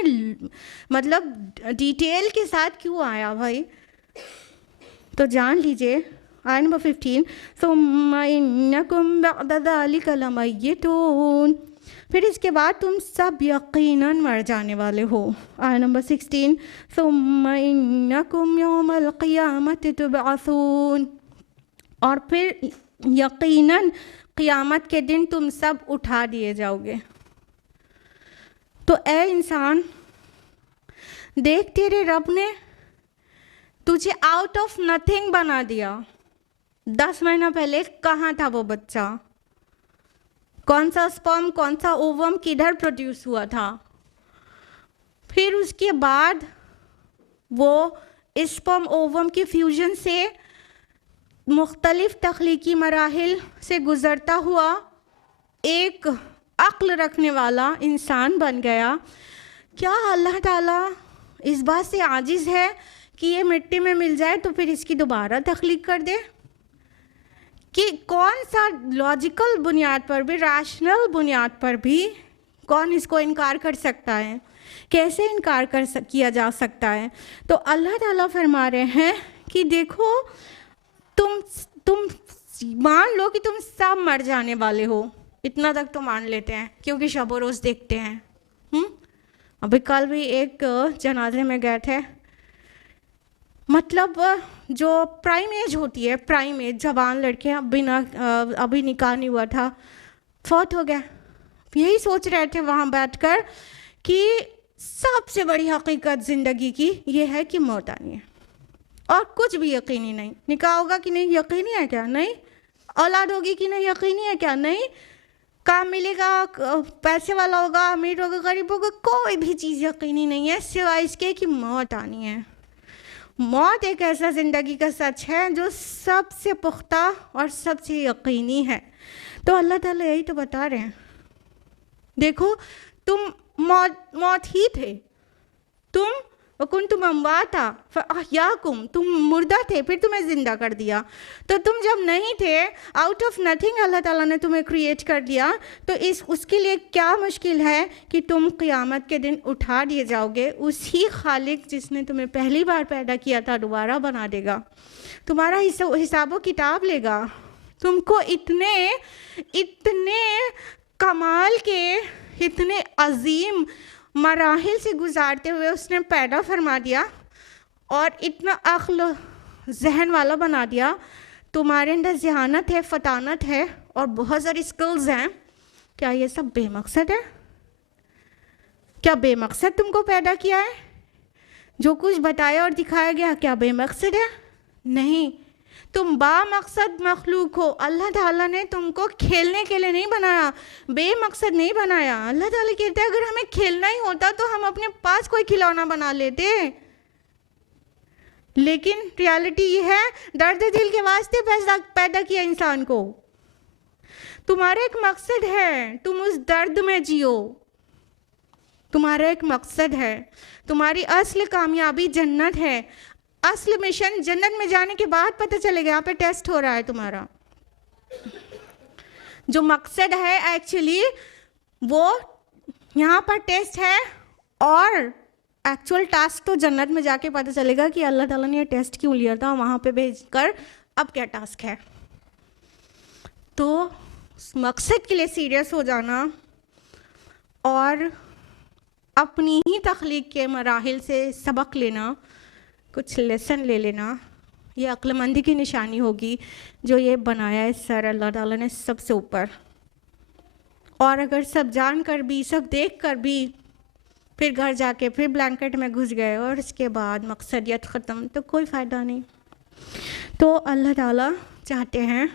मतलब डिटेल के साथ क्यों आया भाई? तो जान लीजिए आयत नंबर 15, सुम्मा इन्नकुम बअद ज़ालिका लमय्यतून, फिर इसके बाद तुम सब यकीनन मर जाने वाले हो। आयत नंबर 16, सुम्मा इन्नकुम यौमल क़ियामति तुबअसून, और फिर यकीनन क़ियामत के दिन तुम सब उठा दिए जाओगे। तो ए इंसान, देख तेरे रब ने तुझे आउट ऑफ नथिंग बना दिया। 10 महीना पहले कहाँ था वो बच्चा? कौन सा स्पर्म, कौन सा ओवम किधर प्रोड्यूस हुआ था? फिर उसके बाद वो स्पर्म ओवम की फ्यूजन से मुख्तलिफ तख्लीकी मराहिल से गुज़रता हुआ एक अक्ल रखने वाला इंसान बन गया। क्या अल्लाह ताला इस बात से आजिज़ है कि ये मिट्टी में मिल जाए तो फिर इसकी दोबारा तख्लीक कर दे? कि कौन सा लॉजिकल बुनियाद पर भी, रैशनल बुनियाद पर भी कौन इसको इनकार कर सकता है कैसे इनकार किया जा सकता है? तो अल्लाह ताला फरमा रहे हैं कि देखो, तुम मान लो कि तुम सब मर जाने वाले हो, इतना तक तो मान लेते हैं क्योंकि शब रोज़ देखते हैं। अभी कल भी एक जनाजे में गए थे, मतलब जो प्राइम एज होती है, प्राइम एज, जवान लड़के, अभी निकाह नहीं हुआ था, फौत हो गया। यही सोच रहे थे वहाँ बैठकर कि सबसे बड़ी हकीकत ज़िंदगी की ये है कि मौत आनी है और कुछ भी यकीनी नहीं। निकाह होगा कि नहीं यकीनी है क्या? नहीं। औलाद होगी कि नहीं यकीनी है क्या? नहीं। काम मिलेगा, पैसे वाला होगा, अमीर होगा, गरीब होगा, कोई भी चीज़ यकीनी नहीं है सिवाय इसके कि मौत आनी है। मौत एक ऐसा ज़िंदगी का सच है जो सबसे पुख्ता और सबसे यकीनी है। तो अल्लाह ताला यही तो बता रहे हैं, देखो तुम मौत ही थे, तुम अम्वाता फ़अहयाकुम, तुम मुर्दा थे फिर तुम्हें ज़िंदा कर दिया। तो तुम जब नहीं थे, आउट ऑफ नथिंग अल्लाह ताला ने तुम्हें क्रिएट कर दिया, तो उसके लिए क्या मुश्किल है कि तुम क़यामत के दिन उठा दिए जाओगे। उसी खालिक जिसने तुम्हें पहली बार पैदा किया था दोबारा बना देगा, तुम्हारा हिसाब किताब लेगा, तुमको इतने कमाल के, इतने अजीम मराहिल से गुजारते हुए उसने पैदा फरमा दिया और इतना अक्ल जहन वाला बना दिया। तुम्हारे अंदर ज़हानत है, फतानत है और बहुत सारी स्किल्स हैं। क्या ये सब बेमकसद है? क्या बेमकसद तुमको पैदा किया है? जो कुछ बताया और दिखाया गया क्या बेमकसद है? नहीं, तुम बामकसद मखलूक हो। अल्लाह ताला ने तुमको खेलने के लिए नहीं बनाया, बेमकसद नहीं बनाया। अल्लाह ताला कहते हैं अगर हमें खेलना ही होता तो हम अपने पास कोई खिलौना बना लेते, लेकिन रियलिटी ये है दर्द दिल के वास्ते पैदा किया इंसान को। तुम्हारा एक मकसद है, तुम उस दर्द में जियो, तुम्हारा एक मकसद है। तुम्हारी असली कामयाबी जन्नत है। असली मिशन जन्नत में जाने के बाद पता चलेगा, यहाँ पे टेस्ट हो रहा है तुम्हारा। जो मकसद है एक्चुअली वो यहाँ पर टेस्ट है, और एक्चुअल टास्क तो जन्नत में जाके पता चलेगा कि अल्लाह ताला ने ये टेस्ट क्यों लिया था, वहाँ पे भेजकर अब क्या टास्क है। तो मकसद के लिए सीरियस हो जाना और अपनी ही तख्लीक के मराहिल से सबक लेना, कुछ लेसन ले लेना, ये अक्लमंदी की निशानी होगी जो ये बनाया है सर अल्लाह ताला ने सबसे ऊपर। और अगर सब जान कर भी, सब देख कर भी फिर घर जाके फिर ब्लैंकेट में घुस गए और इसके बाद मकसदियत ख़त्म, तो कोई फ़ायदा नहीं। तो अल्लाह ताला चाहते हैं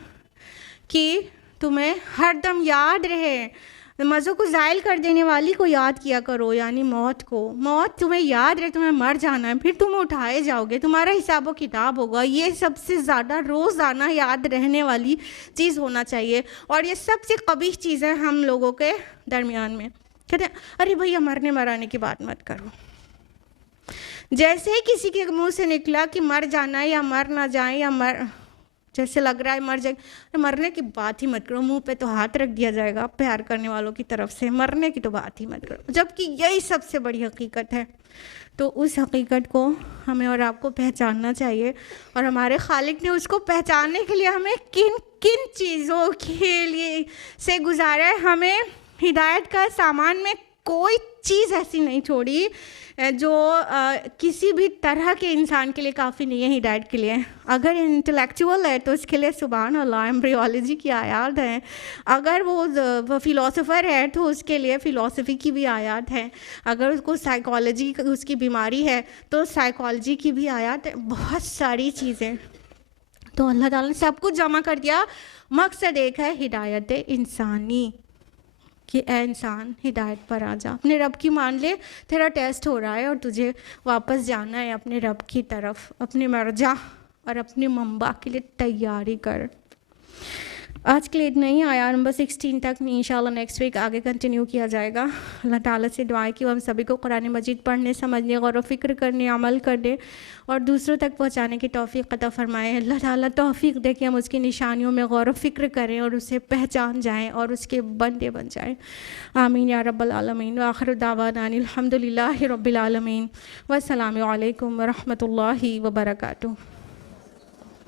कि तुम्हें हर दम याद रहे, मज़ों को ज़ायल कर देने वाली को याद किया करो, यानी मौत को। मौत तुम्हें याद रहे, तुम्हें मर जाना है, फिर तुम उठाए जाओगे, तुम्हारा हिसाब किताब होगा। ये सबसे ज़्यादा रोज़ाना याद रहने वाली चीज़ होना चाहिए। और ये सबसे कबीह चीज़ है हम लोगों के दरमियान में। कहते हैं अरे भैया मरने मराने की बात मत करो। जैसे ही किसी के मुँह से निकला कि मर जाना है या मर ना जाए या जैसे लग रहा है मर जाए, मरने की बात ही मत करो, मुंह पे तो हाथ रख दिया जाएगा प्यार करने वालों की तरफ से, मरने की तो बात ही मत करो, जबकि यही सबसे बड़ी हकीकत है। तो उस हकीकत को हमें और आपको पहचानना चाहिए, और हमारे खालिक ने उसको पहचानने के लिए हमें किन किन चीज़ों के लिए से गुजारा है। हमें हिदायत का सामान में कोई चीज़ ऐसी नहीं छोड़ी जो किसी भी तरह के इंसान के लिए काफ़ी नहीं है हिदायत के लिए। अगर इंटेलेक्चुअल है तो उसके लिए सुभान अल्लाह एम्ब्रियोलॉजी की आयात है, अगर वो फ़िलासफ़र है तो उसके लिए फ़िलासफ़ी की भी आयात है, अगर उसको साइकोलॉजी उसकी बीमारी है तो साइकोलॉजी की भी आयात है, बहुत सारी चीज़ें। तो अल्लाह ताला ने सब कुछ जमा कर दिया, मकसद एक है हिदायत इंसानी, कि ए इंसान हिदायत पर आ जा, अपने रब की मान ले, तेरा टेस्ट हो रहा है और तुझे वापस जाना है अपने रब की तरफ, अपने मरजा और अपने मंबा के लिए तैयारी कर। आज के लिए इतना ही, आया नंबर 16 तक इंशाल्लाह नेक्स्ट वीक आगे कंटिन्यू किया जाएगा। अल्लाह ताला से दुआ है कि वो हम सभी को कुरान मजीद पढ़ने, समझने, गौर व फिक्र करने, अमल करने और दूसरों तक पहुँचाने की तौफीक अता फ़रमाए। अल्लाह ताला तौफीक दे कि हम उसकी निशानियों में गौर व फिक्र करें और उसे पहचान जाएँ और उसके बंदे बन जाएँ। आमीन या रब्बल आलमीन। व आखिर दावाना अनिल हम्दुलिल्लाहि रब्बिल आलमीन। वस्सलामु अलैकुम व रहमतुल्लाहि व बरकातुहू।